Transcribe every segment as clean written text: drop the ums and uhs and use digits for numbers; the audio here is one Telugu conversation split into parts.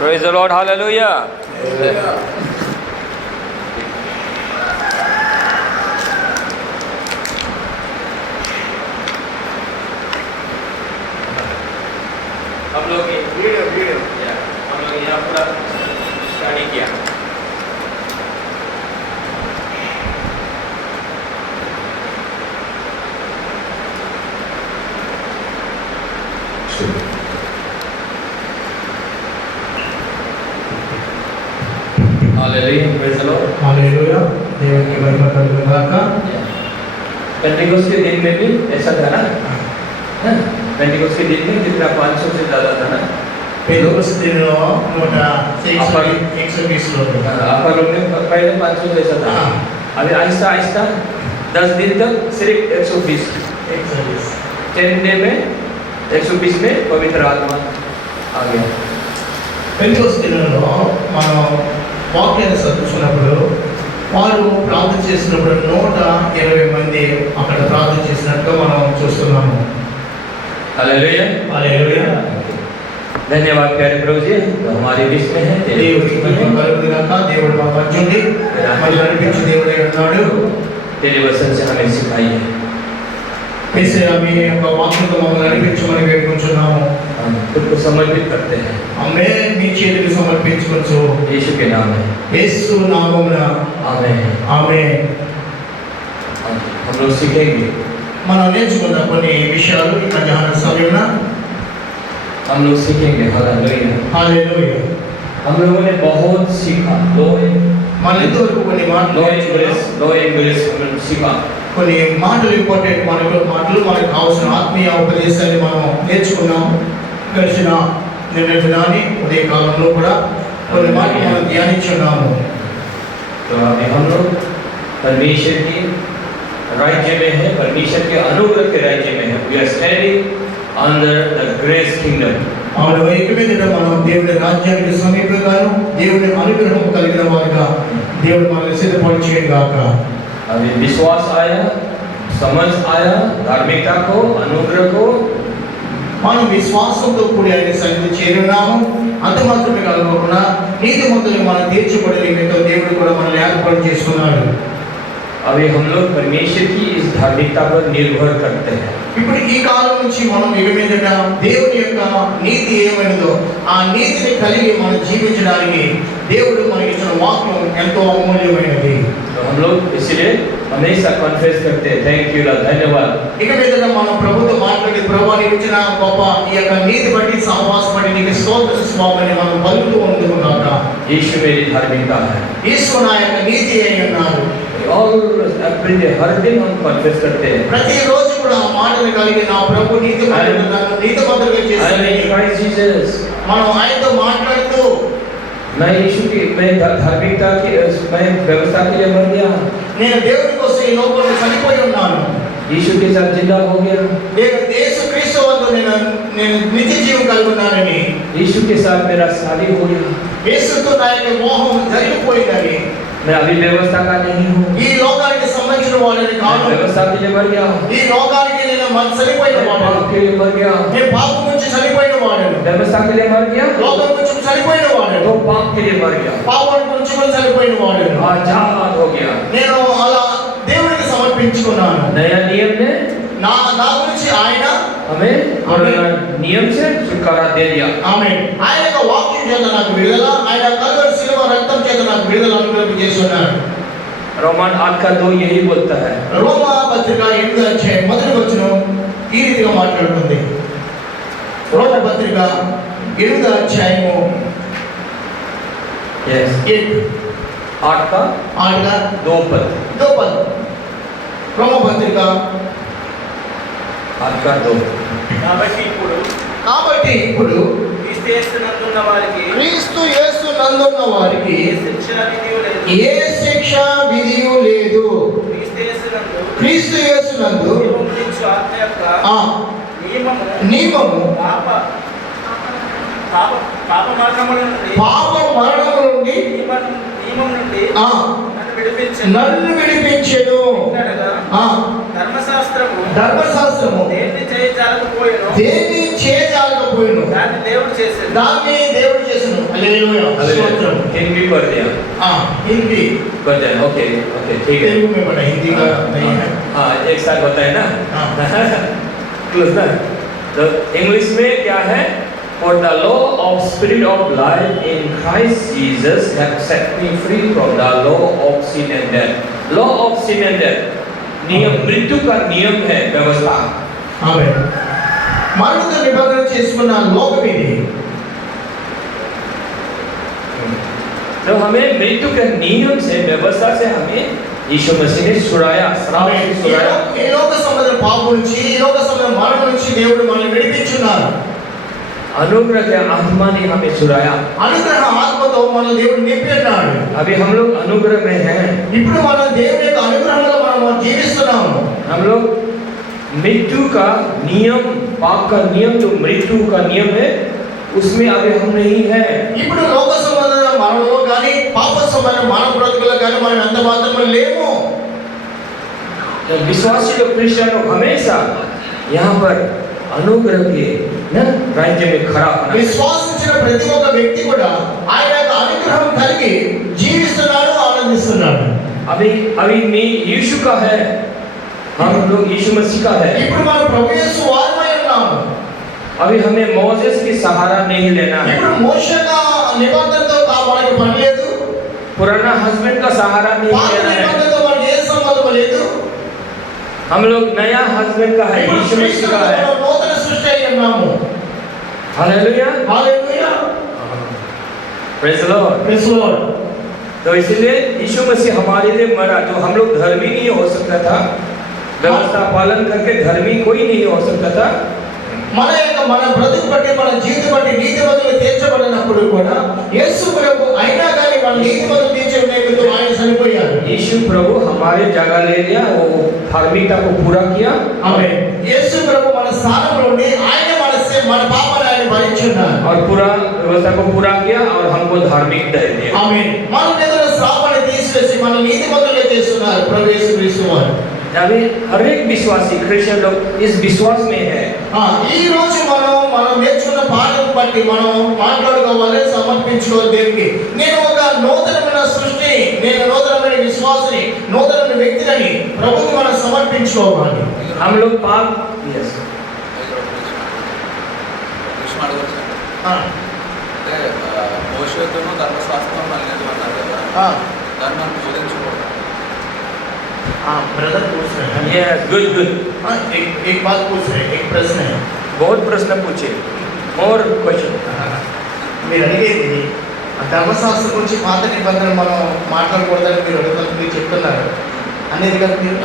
Praise the Lord. Hallelujah. हम लोग यहाँ पूरा स्टडी किया। Hallelujah. Praise the Lord. Hallelujah. देव की महिमा करूँगा। पेंटिकोस्ट के दिन में भी ऐसा था ना? पेंटिकोस्ट के दिन में कितना 500 से ज़्यादा था ना? पेंटिकोस्ट दिन मोटा 120 लोग। आपका लोग ने पहले 500 जैसा था। अभी आहिस्ता आहिस्ता 10 दिन तक सिर्फ 120। 10 डे में 120 में पवित्र आत्मा आ गया। पेंटिकोस्ट दिन మనం వాక్యాన్ని చదువుతున్నప్పుడు వారు ప్రార్థన చేసినప్పుడు 120 మంది అక్కడ ప్రార్థన చేసినట్టు మనం చూస్తున్నాము। Hallelujah hallelujah. धन्यवाद प्यारे प्रभु जी हमारे बीच में है। దేవుడికి మహిమ కలుగుగాక। దేవుడు మా మధ్య ఉండి మనల్ని నడిపించే దేవుడై ఉన్నాడు। तेरे वचन से हमें सिखाई है। యేసయ్య మీ యొక్క వాక్యంతో మమ్మల్ని నడిపించమని వేడుకుంటున్నాము। हम खुद को समर्पित करते हैं। हमें మీ చేతికి సమర్పించుకొచ్చు यीशु के नाम में। యేసు నామమున आमीन। ఆమేన్। हम लोग सीखेंगे। మనం నేర్చుకున్న కొన్ని విషయాలు ఈ మధ్యాహ్న సమయంలో हम लोग सीखेंगे। Hallelujah hallelujah. हम लोगों ने बहुत सीखा। మన ఇంతవరకు కొన్ని మాటలు इंग्लिश हम सीखा। కొన్ని మాటలు ఇంపార్టెంట్ మాటలు మనకు కావాల్సిన ఆత్మీయ ఉపదేశాన్ని మనం నేర్చుకున్నాం। గడిచిన నిన్నటి నాని ఉదయ కాలంలో కూడా కొన్ని మాటలు మనం ధ్యానించున్నాము। तो अभी हम लोग परमेश्वर की राज्य में है, परमेश्वर के अनुग्रह के राज्य में है। We are standing under the grace kingdom। అవును ఇక మీదట మనం దేవుని రాజ్యానికి సమీపంగాను దేవుని అనుగ్రహం కలిగిన వారుగా దేవుడు మనల్ని సిద్ధపరిచేయను గాక। अभी विश्वास आया, समझ आया, धार्मिकता को, अनुग्रह को, మనం విశ్వాసంతో కూడి ఆయన సన్నిధికి చేరున్నాము। అంత మాత్రమే కాకుండా నీతిమంతులుగా మనం తీర్చబడే నిమిత్తం దేవుడు కూడా మనల్ని ఏర్పాటు చేసుకున్నాడు। अभी हम लोग परमेश्वर की इस धार्मिकता पर निर्भर करते हैं। ఇప్పుడు ఈ కాలం నుంచి మనం ఇక మీదట దేవుని యొక్క నీతి ఏమైనదో ఆ నీతిని కలిగి మనం జీవించడానికి దేవుడు మనకి ఇచ్చిన వాక్యం ఎంతో అమూల్యమైనది। तो हम लोग इसलिए हमेशा कन्फेस करते हैं, थैंक यू लॉर्ड, धन्यवाद। ఇక మీదట మనం ప్రభుతో మాట్లాడి ప్రభువా నీకు ఇచ్చిన గొప్ప ఈ యొక్క నీతి బట్టి సహవాసం బట్టి నీకు స్తోత్రం స్వామిని మనం పలుకుతూ ఉండుగాక। यीशु मेरी धार्मिकता है। యేసు నా యొక్క నీతి అయి ఉన్నారు। एवरी डे हर दिन हम कन्फेस करते हैं। ప్రతి రోజు కూడా ఆ మాటను కలిగి నా ప్రభు నీతిమంతుడుగా నన్ను నీతిమంతుడిగా చేశాడని మనం ఆయనతో మాట్లాడుతూ मैं यीशु की मैं धार्मिकता की मैं व्यवस्था के लिए मर गया। నేను దేవుని కోసం ఈ లోకంలో చనిపోయి ఉన్నాను। यीशु के साथ जिंदा हो गया। యేసు క్రీస్తు వల్ల నేను నిత్య జీవం కలిగి ఉన్నానని यीशु के साथ मेरा शादी हो गया। యేసుతో నా యొక్క మోహం జరిగిపోయిందని मैं अभी व्यवस्था का नहीं हूँ। ఈ లోకానికి సంబంధించిన వాడిని కాదు। व्यवस्था के लिए मर गया। ఈ లోకానికి నేను చనిపోయిన వాడిని। पाप के लिए मर गया। నేను పాపం నుంచి చనిపోయిన వాడిని। व्यवस्था के लिए मर गया। లోకం నుంచి చనిపోయిన వాడిని। तो पाप के लिए मर गया। పాపం నుంచి చనిపోయిన వాడిని। आजाद हो गया। నేను అలా దేవునికి సమర్పించుకున్నాను। नया नियम ने నా గురించి ఆయన हमें नियम से छुटकारा दे दिया। ఆమేన్। ఆయన యొక్క వాక్యం చేత నాకు విడుదల, ఆయన కల్వరి శిలువ రక్తం చేత నాకు విడుదల అనుగ్రహించేస్తున్నాడు। रोमन 8:2 यही बोलता है। రోమా పత్రిక 8వ అధ్యాయం మొదటి వచనం ఈ రీతిగా మాట్లాడుతుంది। రోమా పత్రిక 8వ అధ్యాయము 8:2 पद। రోమా పత్రిక 8:2। కాబట్టి ఇప్పుడు క్రీస్తు యేసు నందున్న వారికి ఏ శిక్ష విధియు లేదు। క్రీస్తు యేసు నందు నియమము పాప మరణము నుండి నన్ను విడిపించెను. ఆ, ధర్మశాస్త్రము దేన్ని చేయజాలకపోయెను, దాన్ని దేవుడు చేసెను. హల్లెలూయా, స్తోత్రం. हिंदी पढ़ दिया, हिंदी पढ़ दिया, ओके ओके ठीक है। तेलुगु में पढ़ा, हिंदी का नहीं है। हाँ एक साथ बताए ना, क्लोज ना। तो इंग्लिश में क्या है? For the law of spirit of life in Christ Jesus have set me free from the law of sin and death. Law of sin and death, नियम, मृत्यु का नियम है, व्यवस्था। आमेन। మరణంతో నిబంధన చేసుకున్న లోకం ఇది। तो हमें मृत्यु के नियम से, व्यवस्था से हमें यीशु मसीह ने छुड़ाया, श्राप से छुड़ाया। ఈ లోక సంబంధ పాపం నుంచి, ఈ లోక సంబంధ మరణం నుంచి దేవుడు మనల్ని విడిపించున్నారు। अनुग्रह के आत्मा ने हमें छुड़ाया। అనుగ్రహ ఆత్మతో మన దేవుడు నింపి ఉన్నాడు। अभी हम लोग अनुग्रह में हैं। ఇప్పుడు మనం దేవుని యొక్క అనుగ్రహంలో మనం జీవిస్తున్నాము। हम लोग मृत्यु का नियम, पाप का नियम, जो मृत्यु का नियम है, उसमें अभी हम नहीं है। ఇప్పుడు లోక సంబంధ మరణంలో కానీ, పాప సంబంధ మానవ బ్రతుకులో కానీ మనం ఎంత మాత్రమే లేము। विश्वासी लोग, क्रिश्चियन लोग हमेशा यहाँ पर अनुग्रह के राज्य में खड़ा होना। విశ్వాసించిన ప్రతి ఒక్క వ్యక్తి కూడా ఆయన యొక్క అనుగ్రహం కలిగి జీవిస్తున్నాడు, ఆనందిస్తున్నాడు। अभी नहीं यीशु का है, हम लोग यीशु मसीह का है। ఇప్పుడు మనం ప్రభు యేసు వారమై ఉన్నాము। अभी हमें मोसेस की सहारा नहीं लेना है। ఇప్పుడు మోషే का నిబంధనతో మనకు పని లేదు। पुराना हस्बैंड का सहारा नहीं పాత लेना है। నిబంధనతో మనకు ఏ సంబంధం లేదు। हम लोग नया हस्बैंड का है, यीशु मसीह का है। నూతన సృష్టి అయి ఉన్నాము। Hallelujah, hallelujah, praise the Lord, praise the Lord. तो इसलिए यीशु मसीह हमारे लिए मरा। जो हम लोग धर्मी नहीं हो सकता था, व्यवस्था पालन करके धर्मी कोई नहीं हो सकता था। మన బ్రతుకు బట్టి, మన జీవితం బట్టి నీతిమంతులు తీర్చబడినప్పుడు కూడా యేసు ప్రభు అయినా కానీ మన నీతిమంతులు తీర్చబడేందుకు ఆయన చనిపోయారు। यीशु प्रभु हमारे जगह ले लिया, वो धार्मिकता को पूरा किया। आमेन। యేసు ప్రభు మన స్థానంలో ఉండి ఆయన మన పాపాలను ఆయన భరించున్నారు और पूरा व्यवस्था को पूरा किया और हमको धार्मिक दे दिया। आमेन। మన మీద శ్రాపాన్ని తీసివేసి మన నీతిమంతులుగా చేస్తున్నారు ప్రభు యేసు క్రీస్తు వారు। अभी हर एक विश्वासी क्रिश्चियन लोग इस विश्वास में है। ఈ రోజు మనం నేర్చుకున్న పాఠం బట్టి మనం మాట్లాడుకోవాలి, సమర్పించుకోవాలి దేవునికి। నేను ఒక నూతనమైన సృష్టి, నేను నూతనమైన విశ్వాసిని, నూతనమైన వ్యక్తిని ప్రభువుకి మనం సమర్పించుకోవాలి। हम लोग पाप यस అంటే మోషేతోను ధర్మశాస్త్రం అనేది అన్నారు కదా, దాన్ని మనం బోధించకూడదు। ब्रदर पूछ रहे हैं। Yes good good. एक बात पूछ रहे हैं, एक प्रश्न है। बहुत प्रश्न पूछे, और क्वेश्चन। మీరు అడిగేది ధర్మశాస్త్రం గురించి పాత నిబంధనలు మనం మాట్లాడకూడదని మీరు అడుగుతారు, మీరు చెప్తున్నారు అనేది కదా మీరు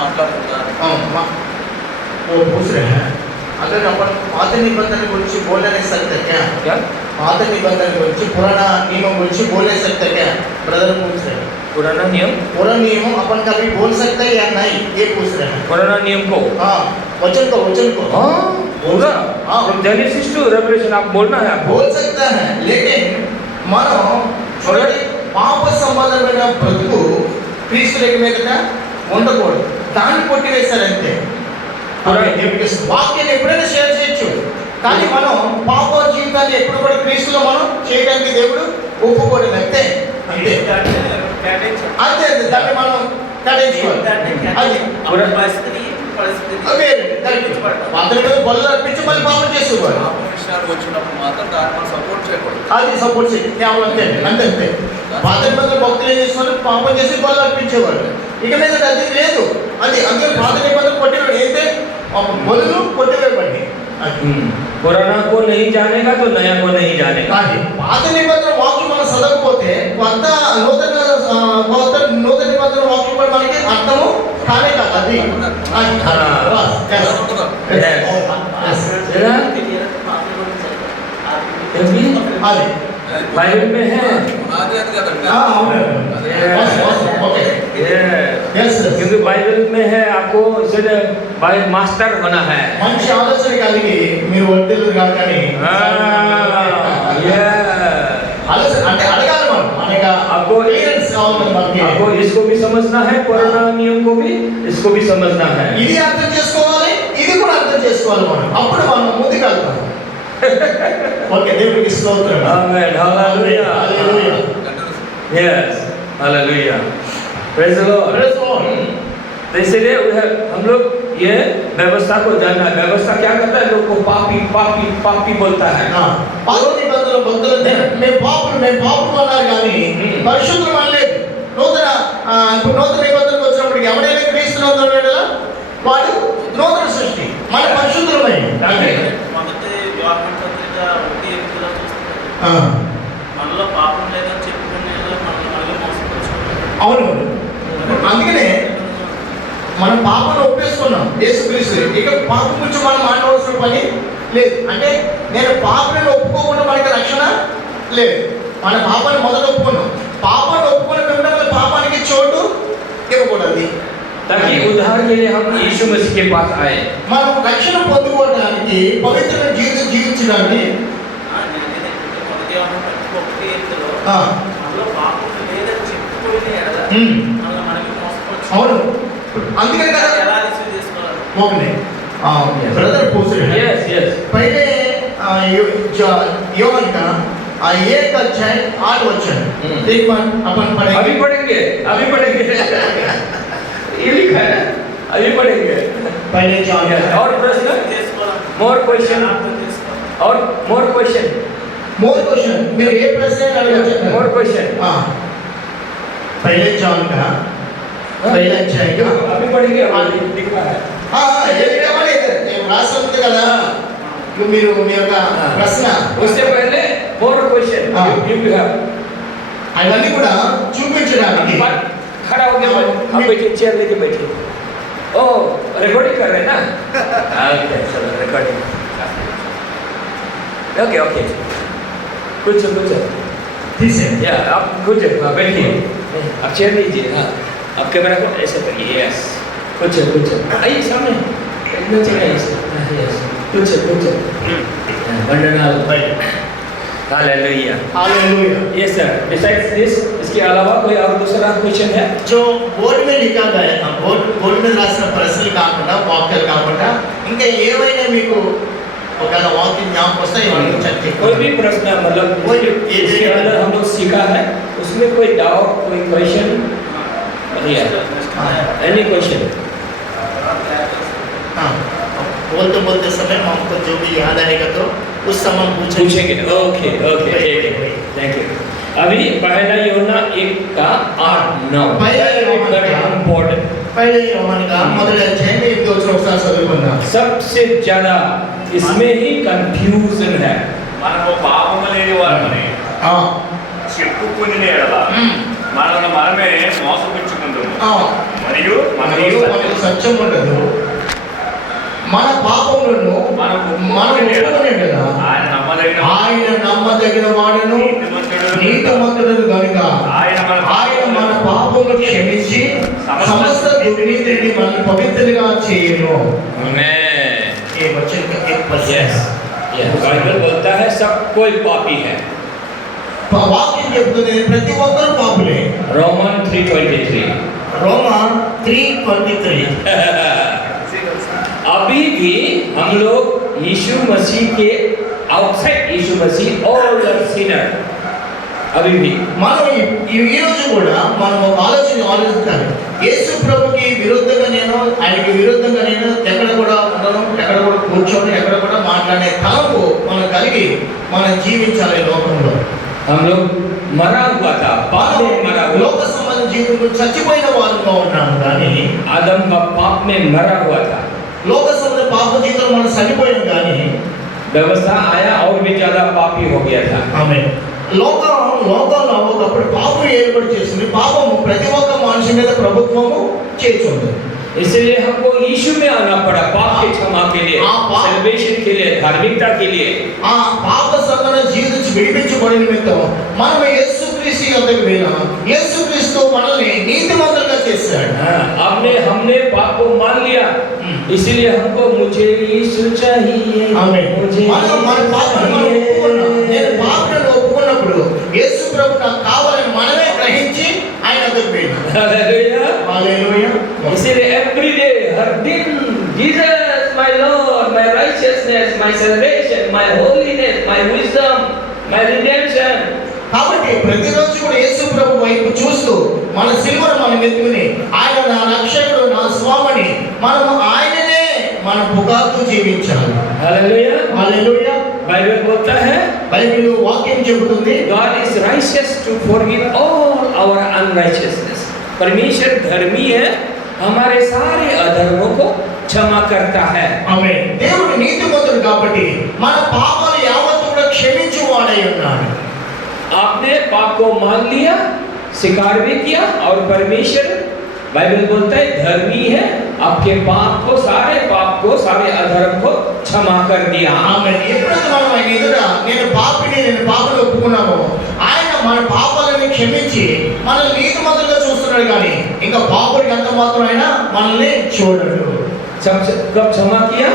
మాట్లాడుతున్నారు। वो पूछ रहे हैं अगर अपन पात निबंधन गुరించి बोल नहीं सकते क्या? पात निबंधन गुరించి पुराना नियम गुరించి बोल नहीं सकते क्या? ब्रदर पूछ रहे हैं। पुराना नियम अपन कभी बोल सकते हैं या नहीं, ये पूछ रहे हैं। पुराना नियम को, हाँ, वचन को हाँ होगा। फ्रॉम जेनेसिस टू रेवलेशन आप बोलना है, आप बोल सकते हैं, लेकिन मानो చూడండి పాప సంబంధమైన బ్రతుకు క్రీస్తులకు మీద ఉండకూడదు, దాన్ని కొట్టివేశారంతే। వాక్యాన్ని ఎప్పుడైనా షేర్ చేయొచ్చు, కానీ మనం పాప జీవితాన్ని ఎప్పుడు కూడా క్రీస్తులో మనం చేయడానికి దేవుడు ఒప్పుకోలేదు, అంతే అంతే అంతే దాన్ని మనం కేటాయించుకోవాలి। బొల్ల అర్పించి మళ్ళీ పాపం చేసేవాడు, విషయాలు వచ్చినప్పుడు మాత్రం దాన్ని మనం సపోర్ట్ చేయకూడదు, అది సపోర్ట్ చేయాలి కేవలం అంతే అంతే అంతే। పాత నిబంధన భక్తులు ఏం చేసేవారు, పాపం చేసి బొల్ల అర్పించేవాడు, ఇక మీద అది లేదు। అది అందుకే పాత నిబంధన కొట్టివేడు, అయితే బొల్లు కొట్టివేయబడి पुराना को नहीं जानेगा तो नया को नहीं जानेगा। పాత నిబంధన వాక్యం మనం చదవకపోతే కొత్త నూతన నిబంధన వాక్యం కూడా మనకి అర్థము కానే కాదు। అది बाइबल में है, क्योंकि बाइबल में है आपको बाइबल मास्टर होना है। మంచి ఆలోచన కలిగి మీరు వడ్డీలు కాకని ये ఆలోచన అంటే అడగాలి మనం, మనకి आपको క్లియరెన్స్ కావాలి మనకి। आपको इसको भी समझना है, पुराना नियम को भी इसको भी समझना है। ఇది అర్థం చేసుకోవాలి, ఇది కూడా అర్థం చేసుకోవాలి మనం. అప్పుడు మనం ముందుకెళ్తాం. ఓకే, దేవునికి స్తోత్రం. Amen. Hallelujah. హల్లెలూయా. Yes. Hallelujah. Praise the Lord. Praise the lord. तो इसलिए हम लोग ये व्यवस्था को जानना है। व्यवस्था क्या करता है? लोग को पापी पापी पापी बोलता है। పాత నిబంధనల భక్తులు మేము పాపులు అన్నారు కానీ పరిశుద్ధులు అనలేదు. ఇప్పుడు నూతన నిబంధనకు వచ్చినప్పటికి ఎవరైనా క్రీస్తులో ఉన్నాడా వాడు నూతన సృష్టి, మన పరిశుద్ధులమై. మొదటి యోహాను పత్రిక 1:8 చూస్తున్నాం. మనలో పాపం లేదని చెప్పుకునే మనల్ని మోసపరుచుకుంటాం. అవును, అందుకనే మనం పాపను ఒప్పేసుకున్నాం యేసుక్రీస్తు. ఇక పాపం గురించి మనం మాట్లాడాల్సిన పని లేదు. అంటే నేను పాపను ఒప్పుకోకుండా మనకి రక్షణ లేదు. మన పాపాన్ని మొదట ఒప్పుకున్నాం. పాపాన్ని ఒప్పుకున్న వెంటనే పాపానికి చోటు ఇవ్వకూడదు. ताकि उद्धार के लिए हम यीशु मसीह के पास आए। మనం రక్షణ పొందుకోవడానికి పవిత్రమైన జీవితం జీవించడానికి మొదటి యోహాను పత్రిక 1:8 మనలో పాపం లేదని చెప్పుకునే మనల్ని మోసపరుచుకుంటాం. అవును, అందుకని కదా ఎలా రిసీవ్ చేసుకోవాలి? ఓకే ब्रदर पूछ रहे हैं। Yes, yes. पहले योहन का 1:8 एक बार अपन पढ़ेंगे। अभी पढ़ेंगे ये लिखा है, अभी पढ़ेंगे। पहले जॉन Yes. और प्रश्न? More question? और more question? मोर क्वेश्चन మీరు ఏ ప్రశ్న అడగవచ్చు? More question? हां, पहले जॉन का पहला अध्याय का अभी पढ़ेंगे, अभी लिखा है। రాస్తుంది కదా మీరు మీ యొక్క ప్రశ్న. उससे पहले more question you have। అవన్నీ కూడా చూపించడానికి खड़ा हो गया, अब बैठिए, चेयर लेके बैठिए। ओ रिकॉर्डिंग कर रहे हैं ना? ओके, चलो रिकॉर्डिंग। ओके ओके, कुछ ठीक है। या आप कुछ बैठिए, आप चेयर लीजिए। हाँ, आप कैमरा को ऐसे करिए। यस, कुछ आइए सामने, इतना चाहिए ऐसे। यस, कुछ वंदनाल भाई। Hallelujah hallelujah. Yes sir. Besides this, इसके अलावा कोई और दूसरा क्वेश्चन है? जो बोर्ड में लिखा गया था, बोर्ड में రాసిన ప్రశ్నలు కాకుండా వాక్యాలు కాకుండా ఇంకా ఏవైనా మీకు ఒకవేళ వాక్యం జ్ఞాపకం వస్తే ఇవన్నీ చర్చ. कोई भी प्रश्न, मतलब इसके अंदर हम लोग सीखा है, उसमें कोई डाउट, कोई क्वेश्चन नहीं है? Any question? हाँ, बोलते समय हमको जो भी याद आएगा तो उस समय पूछेंगे। Okay thank you. अभी पहला यूहन्ना 1:8-9 पहले యోహాను का మొదటి అధ్యాయం 8వ వచనం ఒకసారి చదువుకుందాం. सबसे ज्यादा इसमें ही कंफ्यूजन है। మనకు పాపము లేని వారమని చెప్పుకుని ఎడల మనల్ని మనమే మోసపుచ్చుకుంటాము మరియు మనకు సత్యం ఉండదు. మన పాపములను మనం ఒప్పుకునే కదా ఆయన నమ్మదగిన వాడును నీతిమంతుడు కనుక ఆయన మన పాపములను క్షమించి సమస్త దుర్నీతిని మనల్ని పవిత్రులుగా చేయును. ये वचन का एक पद है। बाइबल बोलता है सब कोई पापी है। వాక్యం చెప్తుంది ప్రతి ఒక్కరు పాపులే. रोमन 3:23 रोमा 3:23 अभी भी हम लोग यीशु मसीह के outside Yeshu Masih all the sinner अभी भी మనం ఈ రోజు కూడా మనం ఒక ఆలోచించాలి. యేసు ప్రభుకి విరుద్ధంగా ఆయనకి విరుద్ధంగా ఎక్కడ కూడా ఉండడం, ఎక్కడ కూడా కూర్చొని, ఎక్కడ కూడా మాట్లాడే తలంపు మనం కలిగి మనం జీవించాలి లోకంలో. हम लोग मरा हुआ था, पाप में मरा हुआ, లోక సంబంధ జీవితంలో చచ్చిపోయిన వారుగా ఉన్నాము. కానీ आदम का पाप में मरा हुआ था। లోక సంబంధ పాప జీవితంలో మనం చనిపోయాం. కానీ व्यवस्था आया और भी ज्यादा पापी हो गया था। ఆమేన్. లోకంలో ఒకప్పుడు పాపం ఏర్పడి చేసింది. పాపము ప్రతి ఒక్క మనిషి మీద ప్రభుత్వము చేస్తుంది. इसलिए हमको यीशु में आना पड़ा, पाप के क्षमा के लिए, सल्वेशन के लिए, धार्मिकता के लिए। ఆ పాప సంబంధ జీవితం విడిపించబడిన నిమిత్తం మనం యేసుక్రీస్తు యొద్దకు వెళ్ళాం. యేసుక్రీస్తు మనల్ని నీతిమంతులుగా చేశాడు. हमने पाप को मान लिया, इसलिए हमको मुझे यीशु चाहिए। ఆమేన్. मुझे మన పాపాలను ఒప్పుకున్నాం. నేను పాపాలను ఒప్పుకున్నప్పుడు యేసు ప్రభు నాకు కావాలని మనమే గ్రహించి ఆయన దగ్గరికి వెళ్ళాం. Hallelujah hallelujah. इसीलिए एवरी डे हर दिन Jesus my Lord my righteousness my salvation my holiness my wisdom my redemption కాబట్టి ప్రతిరోజు కూడా యేసు ప్రభు వైపు చూస్తూ మన సిలువను మనం ఎత్తుకుని ఆయన నా రక్షకుడు నా స్వామిని మనం ఆయననే మన పుకార్తో జీవించాలి. Hallelujah hallelujah. बाइबल बोलता है బైబిల్ వాక్యం చెబుతుంది God is righteous to forgive all our unrighteousness. परमेश्वर धर्मी है, हमारे सारे अधर्मों को क्षमा करता है. ఆమేన్. దేవుడు నీతిమంతుడు కాబట్టి మన పాపాలు యావత్తు కూడా క్షమించువాడై ఉన్నాడు. आपने पाप को मान लिया, स्वीकार भी किया और परमेश्वर बाइबल बोलता है धर्मी है, आपके पाप को सारे अधर्म को क्षमा कर दिया. ఆమేన్. ఎప్పుడైతే మనం ఆయన ఎదుట నేను పాపని ఒప్పుకున్నామో ఆయన మన పాపాలను క్షమించి మనల్ని నీతిమంతులుగా చూస్తున్నాడు కానీ ఇంకా పాపుడికి అంత మాత్రం ఆయన మనల్ని చూడడు. कब क्षमा किया?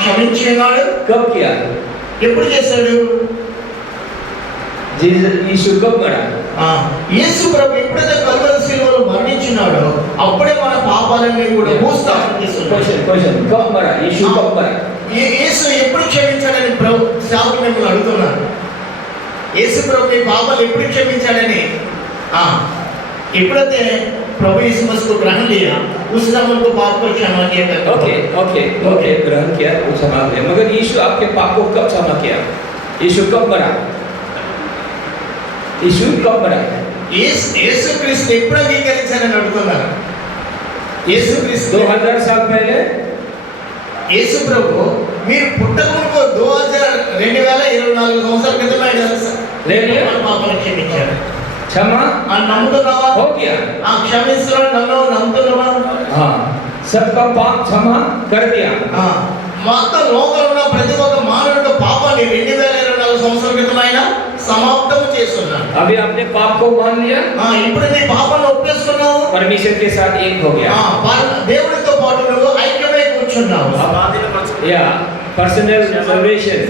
క్షమించినాడు. कब किया? ఎప్పుడు చేశాడు? यीशु कब मरा? యేసు ప్రభు ఎప్పుడైతే కల్వరి శిలువలో మరణించినాడో అప్పుడే మన పాపాలన్నీ కూడా భూస్థాపన చేస్తున్నాడు. क्वेश्चन कब मरा? यीशु कब मरा? యేసు ఎప్పుడు క్షమించాడని ప్రభు సేవకులు మిమ్మల్ని అడుగుతున్నారు. యేసు ప్రభు మీ పాపాలు ఎప్పుడు క్షమించాడని ఎప్పుడైతే प्रभु यीशु मसीह को ग्रहण लिया उस समय उनको पाप को क्षमा किया करता. ओके ग्रहण किया वो क्षमा किया, मगर यीशु आपके पाप को कब क्षमा किया? यीशु कब मरा? यीशु कब मरा? యేసు క్రీస్తు ఎప్పుడు అంగీకరించారని అడుగుతున్నారు. యేసు క్రీస్తు 2000 साल पहले యేసు ప్రభు మీరు పుట్టకముందు 2024 సంవత్సరాల క్రితం ఆయన మన పాపాలను క్షమించారు. क्षमा నమ్ముతున్నావా? हो गया. క్షమిస్తున్నాడు నమ్ముతున్నావా? हाँ, सबका पाप क्षमा कर दिया. మొత్తం లోకంలో ఉన్న ప్రతి ఒక్క మానవుడి పాపాన్ని 2024 సంవత్సరాల క్రితం ఆయన సమాప్తం చేస్తున్నాడు. अभी आपने पाप को मान लिया, ఇప్పుడు నీ పాపాన్ని ఒప్పేసుకున్నావు, परमेश्वर के साथ एक हो गया. దేవుడితో పాటు నువ్వు ఐక్యమై కూర్చున్నావు. या पर्सनल सल्वेशन,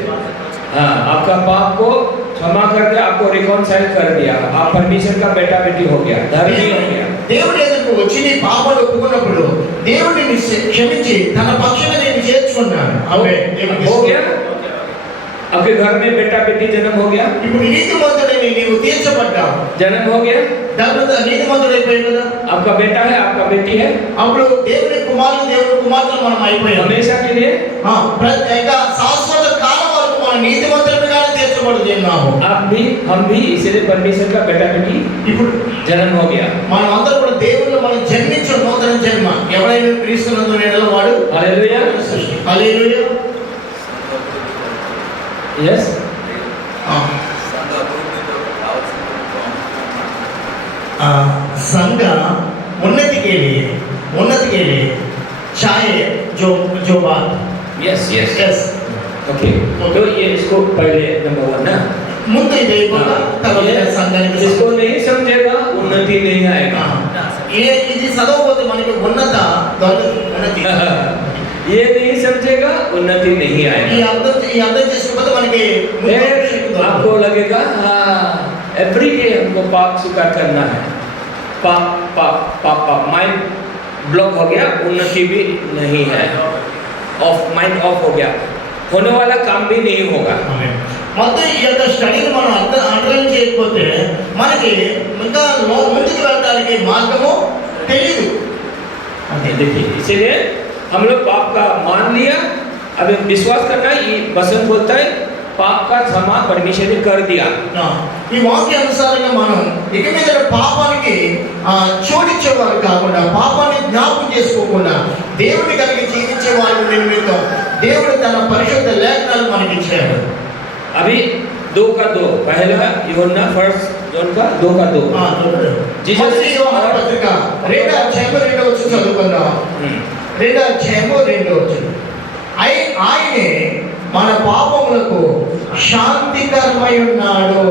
हाँ, आपका पाप को क्षमा करके आपको रिकॉन्साइल कर दिया, आप परमेश्वर का बेटा बेटी हो गया, धर्मी हो गया. దేవుడి ఎదురుకు వచ్చి నీ పాపాలు ఒప్పుకున్నప్పుడు దేవుడిని క్షమించి తన పక్షంగా నేను చేర్చుకున్నాను. हो गया. आपके घर में बेटा बेटी जन्म हो गया. ఇప్పుడు నీతిమంతుడని నీవు తీర్చబడ్డావు. जन्म हो गया. నీతిమంతుడైపోయావు కదా. आपका बेटा है, आपका बेटी है. అప్పుడు దేవుని కుమారులు దేవుని కుమార్తెలు మనం అయిపోయాం. हमेशा के लिए ఇంకా శాశ్వత కాలం వరకు మనం నీతిమంతులుగా తీర్చబడుతున్నాము. हम भी इसीलिए परमेश्वर का बेटा बेटी ఇప్పుడు जन्म हो गया. మనం అందరూ కూడా దేవుళ్ళు మనం జన్మించిన నూతన జన్మ. ఎవరైనా క్రీస్తునందు నేడల వాడు हालेलुया. హల్లెలూయా. यस. संघ उन्नति के लिए चाहे जो बात यस यस यस ओके. तो ये इसको पहले नंबर 1 ना ముందు ఇది అయిపోయిన సంఘానికి इसको नहीं समझेगा उन्नति नहीं आएगा. ఇది చదవకపోతే మనకి ఉన్నత ఉన్నతి ये नहीं समझेगा उन्नति नहीं आएगा. ఈ అర్థం చేసుకోకపోతే మనకి आपको लगेगा एवरीडे हमको पाप स्वीकार करना है, पाप पाप पाप पाप माइंड ब्लॉक हो गया, उन्नति भी नहीं है, ऑफ माइंड ऑफ हो गया, होने वाला काम भी नहीं होगा. మొత్తం ఈ యొక్క స్టడీని మనం అర్థం చేయకపోతే మనకి ఇంకా ముందుకు వెళ్ళడానికి మార్గము తెలియదు. देखिए इसीलिए हम लोग पाप का मान लिया, अब विश्वास करना. ये वचन बोलता है पाप का क्षमा परमेश्वर ने कर दिया. ఈ వాక్య అనుసారంగా మనం ఇక మీద పాపానికి చోటిచ్చేవారు కాకుండా పాపాన్ని జ్ఞాపకం చేసుకోకుండా దేవుని కలిగి జీవించే వారి నిమిత్తం దేవుడు తన పరిశుద్ధ లేఖనాలు మనకి ఇచ్చాడు. अभी 2 का 2 पहला यूहन्ना फर्स्ट जॉन का 2 का 2 జీసస్ యోహాను పత్రిక 2వ అధ్యాయం 2వ వచనం చదువుకుందాం. 2వ అధ్యాయం 2వ వచనం. ఆయనే మన పాపములకు శాంతికరమై ఉన్నాడు.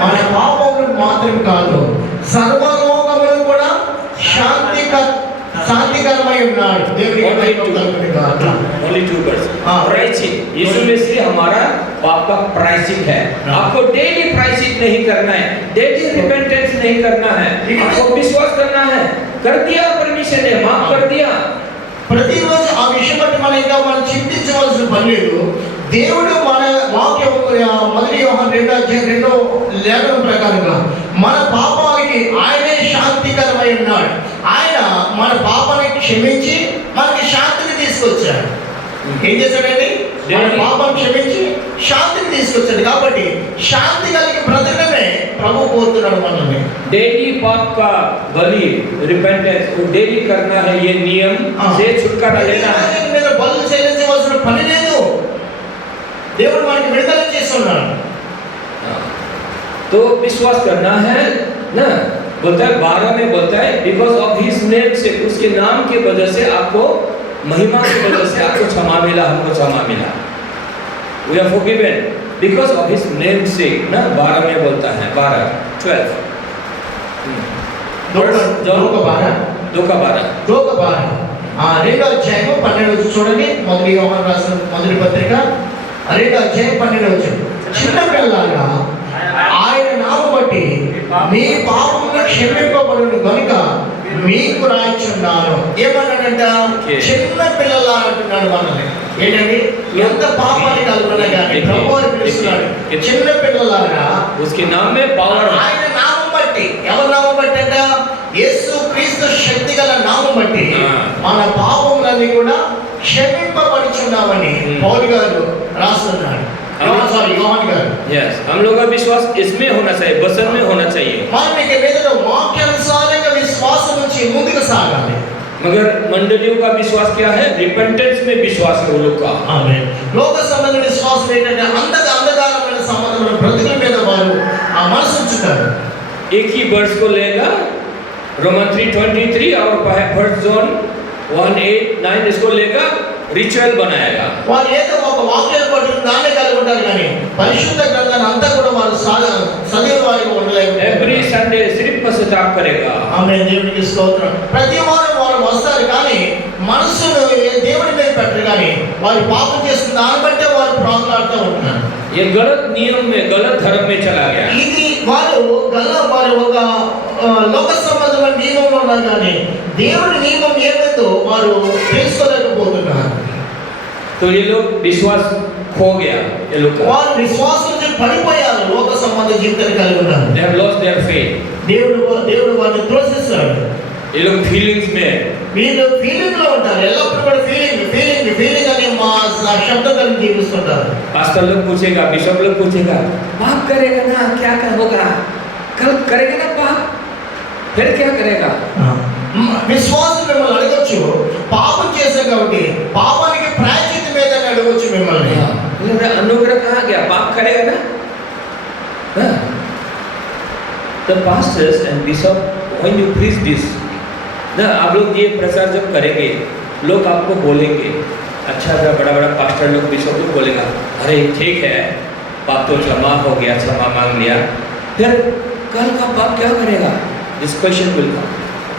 మన పాపములకు మాత్రం కాదు సర్వలోకములు కూడా శాంతికరమై ఉన్నాడు. Only 2 verse. प्रायश्चित, यीशु मसीह हमारा पाप का प्रायश्चित है. आपको डेली प्रायश्चित नहीं करना है, डेली रिपेंटेंस नहीं करना है, आपको विश्वास करना है। कर दिया परमेश्वर ने, माफ कर दिया। ప్రతిరోజు ఆ విషయం బట్టి మనం చింతించవలసిన పని లేదు. దేవుడు మన వాక్యం మొదటి యోహాను 2:2 లేఖనం ప్రకారంగా మన పాపానికి ఆయనే శాంతికరమై ఉన్నాడు. ఆయన మన పాపాన్ని క్షమించి మనకి శాంతిని తీసుకొచ్చాడు. ఏం చేశాడండి? మన పాపం క్షమించి శాంతిని తీసుకొచ్చాడు. కాబట్టి శాంతి కలిగి బ్రతకడమే ప్రభు కోరుతున్నాడు మనల్ని. डेली पाप का बलि रिपेंटेंस को डेली करना है, ये नियम से छुटकारा लेना है। మీద బలు చెల్లించవలసిన పని లేదు. దేవుడు మనకి విడుదల చేస్తున్నాడు. तो विश्वास करना है ना, बोलता है 12 में बोलता है बिकॉज ऑफ हिज नेम से, उसके नाम की वजह से आपको, महिमा की वजह से आपको क्षमा मिला, हमको क्षमा मिला। We are forgiven because of his name से ना, 12 में बोलता है 12 12 2 का 12 రెండో అధ్యాయం 12 చూడండి. మొదటి యోహాను రాసిన మొదటి పత్రిక 2వ అధ్యాయం 12 చిన్న పిల్లలారా ఆయన నామం బట్టి మీ పాపములు క్షమింపబడును కనుక మీకు రాయిచున్నాను. ఏమన్నాడంట? చిన్న పిల్లలా అంటున్నాడు మనల్ని. ఏంటండి? ఎంత పాపాన్ని కలుగునా కానీ ప్రభువుని పిలుస్తున్నాడు చిన్న పిల్లలారా. उसके नाम में पावर, ఆయన నామం బట్టి, ఎవరి నామం బట్టి అంట? యేసు క్రీస్తు శక్తి గల నామం బట్టి మన పాపములన్నీ కూడా క్షమింపబడుచున్నామని పౌలు గారు రాస్తున్నాడు. యోహాను గారు. यस, हम लोग का विश्वास इसमें होना चाहिए, वचन में होना चाहिए. మనం ఇక మీదట వాక్యానుసారంగా విశ్వాసం నుంచి ముందుకు సాగాలి. मगर मंडलियों का विश्वास क्या है? रिपेंटेंस में विश्वास है वो लोग का. ఆమేన్. లోక సంబంధ విశ్వాసం ఏంటంటే అంధకారమైన సంబంధమైన బ్రతుకుల మీద వారు ఆ మనసు ఉంచుతారు. एक ही वर्ष को लेगा रोमन 3:23 और फर्स्ट जॉन 1:8-9 इसको लेगा रिचुअल बनाएगा. వారు ఏదో ఒక వాక్యాన్ని పట్టుకుని దాన్నే కలిగి ఉంటారు కానీ పరిశుద్ధ గ్రంథాన్ని అంతా కూడా వారు చదివే వారికి ఉండలేరు. एवरी संडे सिर्फ पश्चाताप करेगा. ఆమేన్. దేవునికి స్తోత్రం. ప్రతి వారం వారు వస్తారు కానీ మనసును దేవుడి మీద పెట్టరు కానీ వారు పాపం చేస్తున్న దాన్ని బట్టే వారు ప్రాకులాడుతూ ఉంటున్నారు. ये गलत नियम में, गलत धर्म में चला गया. ఇది వారు ఒక లోక సంబంధమైన నియమంలో ఉన్నారు కానీ దేవుడి నియమం ఏమిటో వారు తెలుసుకోలేకపోతున్నారు. तो ये लोग विश्वास खो गया, ये लोग का. వారు విశ్వాసం నుంచి పడిపోయారు. లోక సంబంధ జీవితాన్ని కలిగి ఉన్నారు. They have lost their faith. దేవుడు వారిని త్రోసిస్తాడు. ये लोग फीलिंग्स में, వీళ్ళు ఫీలింగ్ లో ఉంటారు. ఎల్లప్పుడూ కూడా ఫీలింగ్ అనే మా శబ్దం కలిగి జీవిస్తుంటారు. पास्टर लोग पूछेगा, बिशप लोग पूछेगा, पाप करेगा ना क्या होगा, कल करेगा ना पाप, फिर क्या करेगा? విశ్వాసం మిమ్మల్ని అడగొచ్చు, పాపం చేశాం కాబట్టి పాపానికి ప్రాయశ్చిత్తం ఏదని అడగొచ్చు మిమ్మల్ని. अनुग्रह कहाँ गया? पाप करेगा ना? The pastors and bishop, when you preach this, ना आप लोग ये प्रचार जब करेंगे, लोग आपको बोलेंगे, अच्छा बड़ा पास्टर लोग, बिशप लोग बोलेगा, अरे ठीक है, पाप तो क्षमा हो गया, क्षमा मांग लिया, फिर कल का पाप क्या करेगा? This question will come.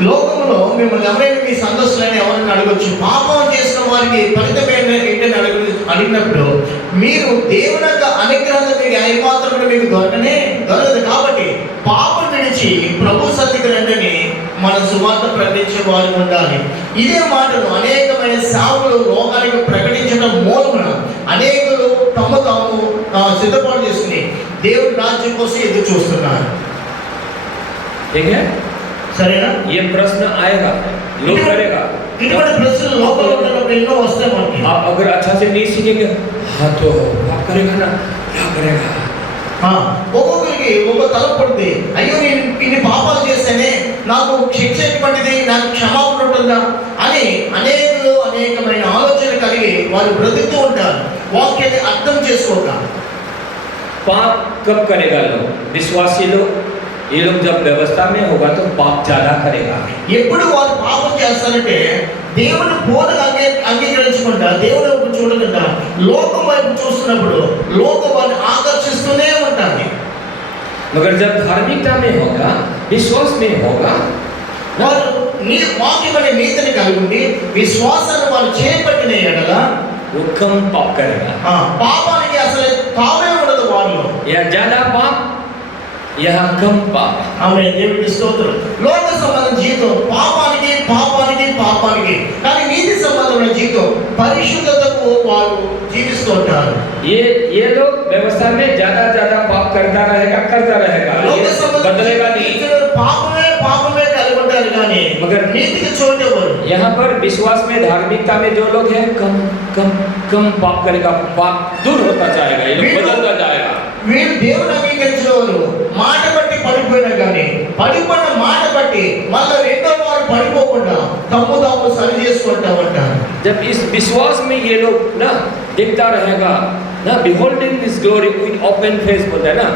లోకంలో మిమ్మల్ని ఎవరైనా మీ సందర్శనని ఎవరైనా అడగొచ్చు, పాపం చేసిన వారికి ఫలితం ఏంటని అడిగినప్పుడు మీరు దేవుని యొక్క అనుగ్రహం మీకు ఏమాత్రం కూడా మీకు దొరకదు. కాబట్టి పాపం విడిచి ప్రభు సన్నిధికి రండని మన సువార్త ప్రకటించే వారు ఉండాలి. ఇదే మాటను అనేకమైన సేవకులు లోకానికి ప్రకటించడం మూలమున అనేకులు తాము సిద్ధపాటు చేసుకుని దేవుడి రాజ్యం కోసం ఎదురు చూస్తున్నారు. ठीक है, సరేనా? ये प्रश्न आएगा, लोग करेगा. ఇటువంటి ప్రశ్నలు లోకంలో ఎన్నో వస్తాయి మనకి. आप अगर अच्छा से नहीं सीखेंगे, हाँ तो आप करेगा ना, क्या करेगा? ఒక్కొక్కరికి ఒక్కొక్క తలపు పడుతుంది. అయ్యో నేను ఇన్ని పాపాలు చేస్తేనే నాకు శిక్ష ఎటువంటిది, నాకు క్షమాపణ ఉంటుందా అని అనేకమైన ఆలోచన కలిగి వారు బ్రతుకుతూ ఉంటారు. వాక్యాన్ని అర్థం చేసుకోక. पाप कब करेगा लोग? विश्वासी लोग, ये लोग जब व्यवस्था में होगा तो पाप ज्यादा करेगा. ఎప్పుడు వారు పాపం చేస్తారంటే దేవుని బోధన అంగీకరించకుండా, దేవుని వైపు చూడకుండా లోకం వైపు చూస్తున్నప్పుడు లోకం వారిని ఆకర్షిస్తూనే ఉంటుంది. मगर जब धार्मिकता में होगा, विश्वास में होगा, వారు వాక్యం అనే నీతిని కలిగి ఉండి విశ్వాసాన్ని వారు చేపట్టిన ఎడల वो कम पाप करेगा. పాపానికి అసలు తావే ఉండదు వారిలో. या ज्यादा पाप यहाँ कम पाप है। ఆమె దేవునికి స్తోత్రం. లోక సంబంధం జీవితం పాపానికి పాపానికి పాపానికి, కానీ నీతి సంబంధమైన జీవితం పరిశుద్ధతకు వారు జీవిస్తూ ఉంటారు. ये लोग व्यवस्था में ज्यादा पाप करता रहेगा లోక ये సంబంధం बदलेगा नहीं। పాపమే కలిగి ఉంటారు, కానీ मगर నీతికి చోటు ఇవ్వరు. यहाँ पर विश्वास में धार्मिकता में जो लोग हैं कम पाप करेगा, पाप दूर होता जाएगा, ये लोग बदलता जाएगा। వీరు దేవుని అంగీకరించిన వారు మాట బట్టి పడిపోయినా కానీ పడిపోయిన మాట బట్టి మళ్ళీ రెండో వారు పడిపోకుండా తాము సరి చేసుకుంటా ఉంటారు. जब इस विश्वास में ये लोग ना देखता रहेगा ना, beholding this glory with open face बोलते हैं ना,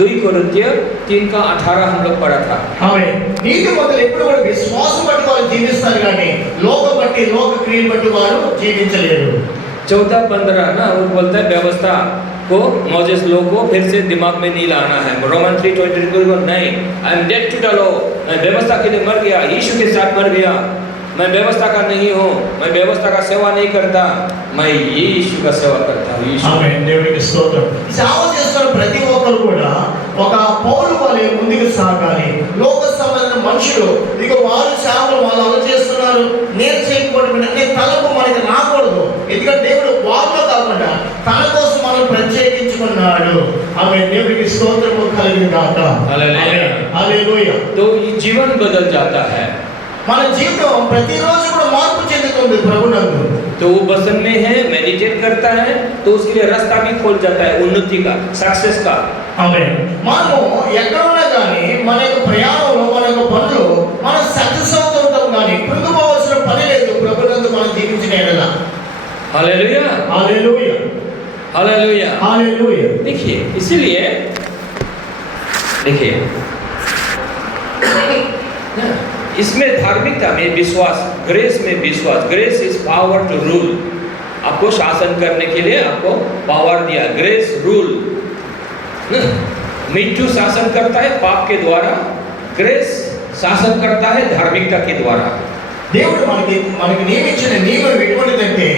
2 कोरिन्थियर 3:18 हम लोग पढ़ा था। ఆమె నీతి మొదలు ఎప్పుడు కూడా విశ్వాసం బట్టి వారు జీవిస్తారు, కానీ లోక క్రియలు బట్టి వారు జీవించలేరు. 14:15 ना वो बोलता है व्यवस्था को मौजूद लोगों को फिर से दिमाग में नहीं लाना है। रोमन 3:23 को नहीं, I am dead to the law, मैं व्यवस्था के लिए मर गया, यीशु के साथ मर गया, मैं व्यवस्था का नहीं हूँ, मैं व्यवस्था का सेवा नहीं करता, मैं यीशु का सेवा करता हूँ। ఆమేన్. దేవునికి స్తోత్రం. సేవ చేస్తున్న ప్రతి ఒక్కరు కూడా ఒక పౌలు వలె ముందుకు సాగాలి. లోక సంబంధమైన మనుషులు ఇక వారు సేవలు వాళ్ళు అలా చేస్తున్నారు, నేను చేయకపోవడం అనే తలపు మనకి రాకూడదు. ఎందుకంటే దేవుడు వారిలో కాకుండా తన కోసం మనం ప్రత్యేకించుకున్నాడు. ఆమేన్. దేవునికి స్తోత్రము కలుగును గాక. హల్లెలూయా. तो ये जीवन बदल जाता है, మన జీవితం ప్రతిరోజు కూడా మార్పు చెందుతుంది ప్రభునందు. तो वो वचन में है, मेडिटेट करता है, तो उसके लिए रास्ता भी खोल जाता है उन्नति का, सक्सेस का। ఆమేన్. మనము ఎక్కడ ఉన్నా కానీ మన యొక్క ప్రయాణంలో మన యొక్క పనులు మనం సక్సెస్ అవుతుంటాం, కానీ కృంగిపోవాల్సిన పని లేదు ప్రభునందు మనం జీవించిన ఎడల. Hallelujah hallelujah. हालेलुया। హల్లెలూయా. देखिए, इसीलिए देखिए इसमें धार्मिकता में विश्वास, ग्रेस में विश्वास, grace is power to rule. आपको शासन करने के लिए आपको पावर दिया, ग्रेस रूल। मृत्यु शासन करता है पाप के द्वारा, ग्रेस शासन करता है धार्मिकता के द्वारा। దేవుడు మనకి నియమించిన నియమం ఎటువంటిదంటే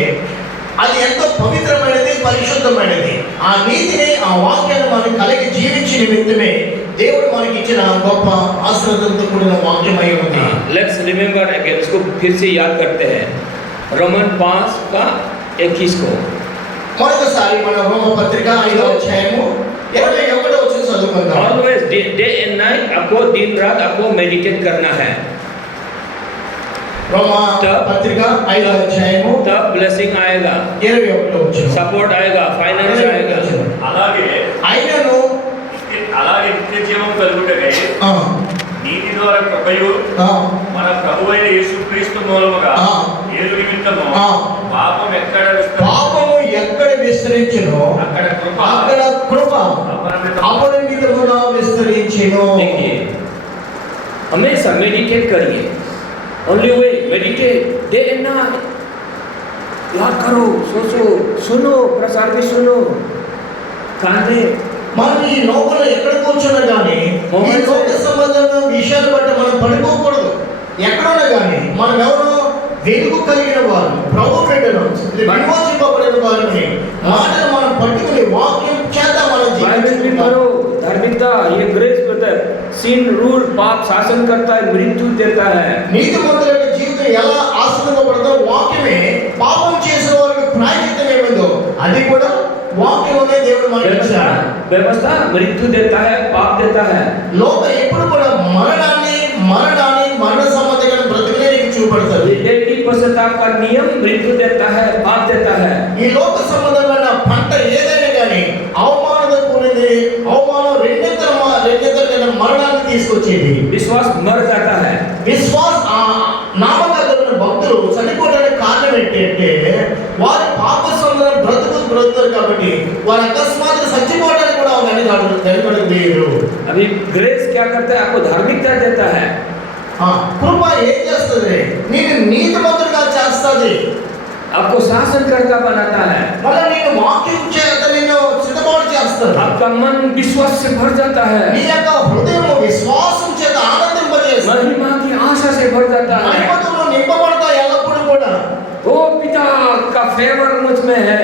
అది ఎంతో పవిత్రమైనది, పరిశుద్ధమైనది. ఆ నీతిని, ఆ వాక్యాన్ని మనం కలిగి జీవించే నిమిత్తమే దేవుడు మనకి ఇచ్చిన గొప్ప ఆశీర్వాదంతో కూడిన వాక్యమై ఉంది. लेट्स रिमेंबर अगेन, इसको फिर से याद करते हैं, रोमन 5:21 को। మరొకసారి మన రోమ పత్రిక 5వ అధ్యాయము 21వ వచనం చదువుకుందాం. ऑलवेज डे एंड नाइट आपको दिन रात आपको मेडिटेट करना है, రోమ పత్రిక 5వ అధ్యాయము तब ब्लेसिंग आएगा, 21వ వచనం. सपोर्ट आएगा, फाइनेंस आएगा। అలాగే నిత్య జీవం కలుగుటకై నీతి ద్వారా కృపయు మన ప్రభువైన యేసుక్రీస్తు మూలముగా యేసు నిమిత్తము పాపము ఎక్కడ విస్తరించునో అక్కడ కృప అపరిమితముగా విస్తరించును. देखिए, हमेशा मेडिटेट करिए, only way meditate day and night, याद करो, सोचो, सुनो, प्रसार भी सुनो, कांदे। మనం ఈ లోకంలో ఎక్కడ కూర్చున్నా కానీ ఈ లోక సంబంధమైన విషయాలు బట్టి మనం పడిపోకూడదు. ఎక్కడున్నా కానీ మనం ఎవరు వెలుగు కలిగిన వారు, ప్రభు బిడ్డలు, విమోచింపబడిన వారిని మాటలు మనం పట్టుకుని వాక్యం చేత మనం జీవించుకుంటారు. धार्मिकता ये ग्रेस होता है, सीन रूल पाप शासन करता है, मृत्यु देता है। నీతిమంతుల జీవితం ఎలా ఆశీర్వదించబడదో వాక్యమే పాపం చేసిన వారికి ప్రాయశ్చిత్తం ఏమిందో అది కూడా వాక్యంలోనే దేవుడు మనకి ఇచ్చాడు. व्यवस्था मृत्यु देता है, पाप देता है। లోక ఎప్పుడు కూడా మరణాన్ని మరణ సంబంధమైన బ్రతుకునే నీకు చూపెడతాడు. डेडली पश्चाताप का नियम मृत्यु देता है, पाप देता है। ఈ లోక సంబంధమైన పంట ఏదైనా కానీ అవమానంతో కూడింది, అవమానం రెండింతల మరణాన్ని తీసుకొచ్చేది. विश्वास मर जाता है। విశ్వాస నామకార్థమైన భక్తులు చనిపోవడానికి కారణం ఏంటంటే వారి పాప సంబంధం బ్రతుకుతారు కాబట్టి వారు అకస్మాత్తుగా చచ్చిపోవడానికి కూడా వెనుకడుగు. अभी ग्रेस क्या करता है, आपको धार्मिकता देता है। కృప ఏం చేస్తుంది, నేను నీతిమంతుడిగా చేస్తుంది, आपको शासन करता बनाता है, మళ్ళీ నేను వాక్యం చేత నేను సిద్ధపాటు చేస్తాను. आपका मन विश्वास से भर जाता है, నీ యొక్క హృదయం విశ్వాసం చేత ఆనందింపజేస్తుంది, महिमा की आशा से भर जाता है। మహిమతో నింపబడతా ఎల్లప్పుడూ కూడా. ओ पिता का फेवर मुझ में है,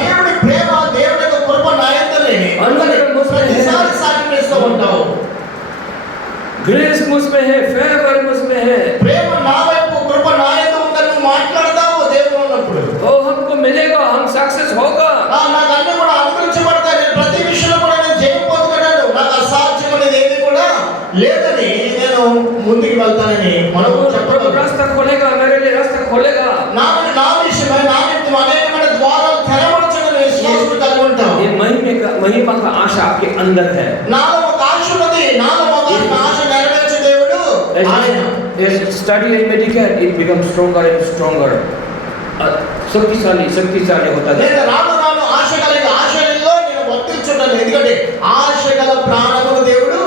దేవుడి ప్రేమ, దేవుడి యొక్క కృప నా యందు ప్రతిసారి సాక్ష్యం ఇస్తూ ఉంటాం. ग्रेस मुझ में है, फेवर मुझ में है, ప్రేమ నా వైపు, కృప నా యందు ఉందని నువ్వు మాట్లాడతావు దేవుడు ఉన్నప్పుడు. वो हमको मिलेगा, हम सक्सेस होगा. నాకు అన్ని కూడా అనుగ్రహించబడతాయి, నేను ప్రతి విషయంలో కూడా నేను జయం పొందుకుంటాను, నాకు అసాధ్యం అనేది ఏది కూడా లేదని నేను ముందుకు వెళ్తానని మనం చెప్పడం. रास्ता खोलेगा, मेरे लिए रास्ता खोलेगा. నా విషయమై నా నిమిత్తం అనేకమైన ద్వారాలు తెరవబడుచున్న విశ్వాసం కలిగి ఉంటాం. ये महिमा का आशा आपके अंदर है. నాలో ఒక ఆశ ఉన్నది, నాలో ఒక ఆశ నెరవేర్చే దేవుడు ఆయన. As study and meditate, it becomes stronger and stronger. शक्तिशाली होता है. నేను రాను రాను ఆశ కలిగి ఆశలో నేను వర్తించుంటాను, ఎందుకంటే ఆశ గల ప్రాణమును దేవుడు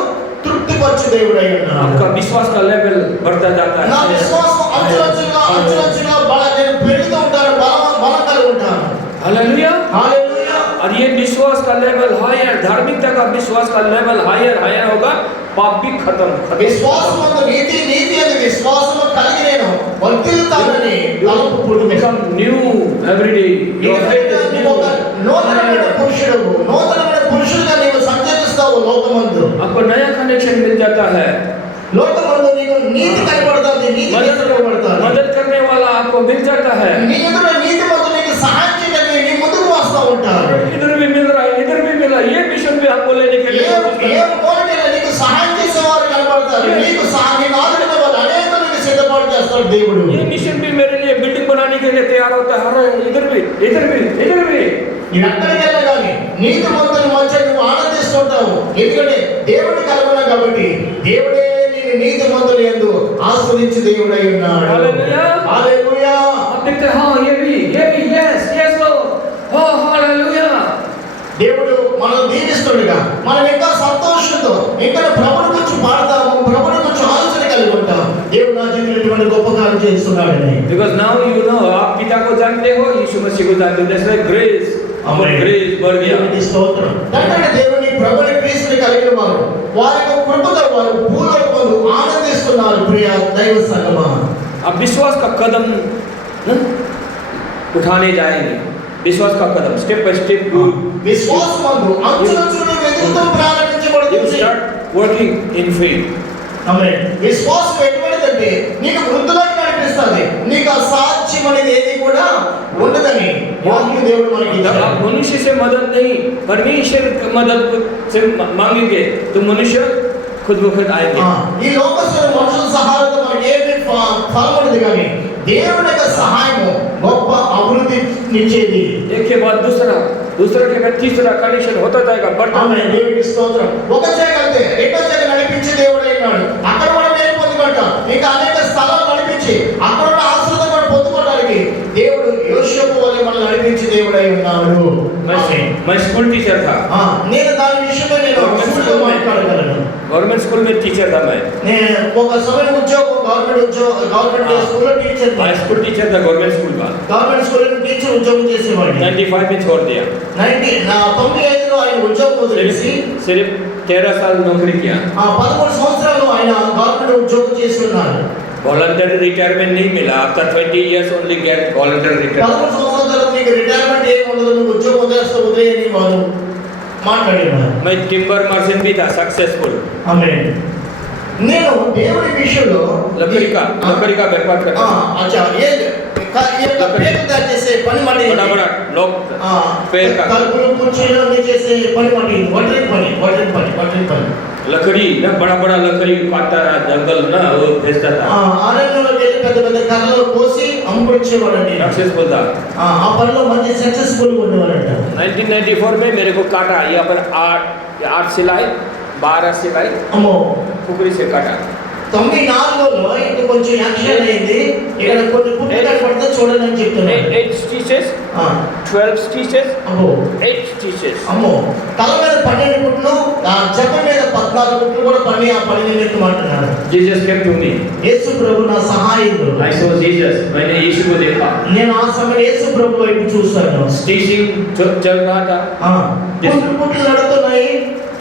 తృప్తిపరచు దేవుడు అయి ఉన్నాడు. आपका विश्वास का लेवल बढ़ता जाता है. నా విశ్వాసం అంచులంచులుగా నేను పెరుగుతూ ఉంటాను, బలం కలిగి ఉంటాను. हालेलुया. హల్లెలూయా. और ये विश्वास का लेवल हायर, धार्मिकता का विश्वास का लेवल हायर होगा, पाप भी खत्म. విశ్వాసమందు నీతి అని విశ్వాసము కలిగి నేను వర్తిల్తానని తలంపు పుడుతుంది. Become new every day. Your faith is new. నూతనమైన పురుషుడుగా నీవు సంచరిస్తావు లోకమందు. आपको नया कनेक्शन मिल जाता है. లోకమందు నీకు నీతి కనబడుతుంది, నీతి కనబడుతుంది. मदद करने वाला आपको मिल जाता है. నీ ఎదుట నీతిమంతుడు నీకు సహాయం చేయడానికి నీ ముందుకు వస్తూ ఉంటారు. इधर भी मिल रहा है, इधर भी मिला. ये मिशन भी आपको लेने के लिए ఏ మూలకెళ్ళి నీకు సహాయం చేసేవారు కనబడతారు, నీకు సహాయం ఆదరణ వాళ్ళు అనేకులకు సిద్ధపాటు చేస్తాడు దేవుడు. ये मिशन भी मेरे लिए बिल्डिंग बनाने के लिए तैयार होता है. अरे इधर भी. నువ్వు ఎక్కడికి వెళ్ళా కానీ నీతిమంతుల మధ్య నువ్వు ఆనందిస్తుంటావు, ఎందుకంటే దేవుడిని కలగడం కాబట్టి దేవుడే నిన్ను నీతిమంతుల యందు ఆస్వాదించే దేవుడై ఉన్నాడు. हालेलुया. హల్లెలూయా. आप देखते हैं, हाँ ये भी yes Lord. Oh hallelujah. దేవుడు మనం దీవిస్తుండగా మనం ఇంకా సంతోషంతో ఇంకా ప్రభువుని గురించి పాడతాము, ప్రభువుని గురించి ఆలోచన కలిగి ఉంటాం. దేవుడు నా జీవితంలో ఇటువంటి గొప్ప కార్యం చేస్తున్నాడని. Because now you know, आप पिता को जानते हो, यीशु मसीह को जानते हो. That's why grace, grace बढ़ गया. దేవునికి స్తోత్రం. అంటే దేవుని ప్రభుని క్రీస్తుని కలిగిన వారు వారి యొక్క కృపతో వారు భూలోకమందు ఆనందిస్తున్నారు. ప్రియ దైవ సంగమా, अब विश्वास का कदम उठाने जाएंगे. विश्वास का कदम स्टेप बाय स्टेप విశ్వాసమందు అంచులంచులుగా వెతుకుతూ you ప్రారంభించబడుతుంది. start working in faith. ఆమేన్. విశ్వాసం ఎటువంటిదంటే నీకు వృద్ధులకు కనిపిస్తుంది, నీకు అసాధ్యం అనేది ఏది కూడా ఉండదని వాక్యం దేవుడు మనకి जब ఇచ్చాడు. आप मनुष्य से मदद नहीं, परमेश्वर की मदद से मांगेंगे तो मनुष्य खुद ब खुद आएंगे. ఈ లోకస్తుల మనుషుల సహాయంతో మనకి ఏమి ఫలం ఉండదు, కానీ దేవుని యొక్క సహాయము గొప్ప అభివృద్ధి నిచ్చేది. एक के बाद दूसरा के बाद तीसरा कनेक्शन होता जाएगा, बढ़ता ఆమేన్. जाएगा. దేవునికి స్తోత్రం. ఒక చేయగలిగితే రెండో చేయ నడిపించే దేవుడై ఉన్నాడు. అక్కడ కూడా నేను పొందుకుంటాం, ఇంకా అనేక స్థలాలు నడిపించి అక్కడ ఉన్న ఆశీర్వాదం కూడా పొందుకోవడానికి దేవుడు యోసేపు వలె మనల్ని నడిపించే దేవుడై ఉన్నాడు. मैं स्कूल टीचर था. నేను దాని విషయమై నేను స్కూల్లో మాట్లాడగలను. गवर्नमेंट स्कूल में टीचर था मैं. నేను ఒక సమయం ఉద్యోగం గవర్నమెంట్ స్కూల్లో టీచర్. मैं स्कूल टीचर था गवर्नमेंट स्कूल का. గవర్నమెంట్ స్కూల్లో టీచర్ ఉద్యోగం చేసేవాడిని. 95 में छोड़ दिया. 95లో ఆయన ఉద్యోగం వదిలేసి सिर्फ 13 साल नौकरी किया. 13 సంవత్సరాలు ఆయన గవర్నమెంట్ ఉద్యోగం చేస్తున్నారు. वॉलंटरी रिटायरमेंट नहीं मिला. After 20 years only get voluntary 13 retirement. సంవత్సరాల తర్వాత నీకు రిటైర్మెంట్ ఏమి ఉండదు, నువ్వు ఉద్యోగం వదిలేని వారు మాట్లాడేవారు. मैं टिम्बर मर्चेंट भी था, सक्सेसफुल. ఆమేన్. నేను దేవుడి విషయంలో लकड़ी का व्यापार करता था. అచ్చా పేరు తయారు చేసే పని మట్టి, बड़ा लोग पेड़ का తలుపులు కుర్చీలు అన్ని చేసే పని మట్టి, వడ్రీ పని. लकड़ी ना, बड़ा लकड़ी काटता रहा, जंगल ना वो भेजता था. అరణ్యంలో వెళ్ళి పెద్ద కర్రలు కోసి అమ్ముకొచ్చేవాడండి. सक्सेसफुल था. ఆ పనిలో మంచి సక్సెస్ఫుల్ ఉండేవాడంట. 1994 में मेरे को काटा. यहाँ पर 8 सिलाई, 12 सिलाई అమ్మో, फुकरी से काटा. 94లో ఇంకా కొంచెం యాక్షన్ అయింది. ఇక్కడ కొన్ని పుట్టుకలు పడితే చూడండి అని చెప్తున్నాను. 8 stitches, 12 stitches, అమ్మో 8 stitches. అమ్మో, తల మీద 12 కుట్లు, ఆ జబ్బ మీద 14 కుట్లు కూడా పని ఆ పని నిమిత్తమంటున్నాడు. Jesus came to me. యేసు ప్రభు నా సహాయకుడు. I saw Jesus. मैंने यीशु को देखा. నేను ఆ సమయం యేసు ప్రభు వైపు చూశాను. स्टिचिंग चल रहा था. కుట్లు నడుతున్నాయి.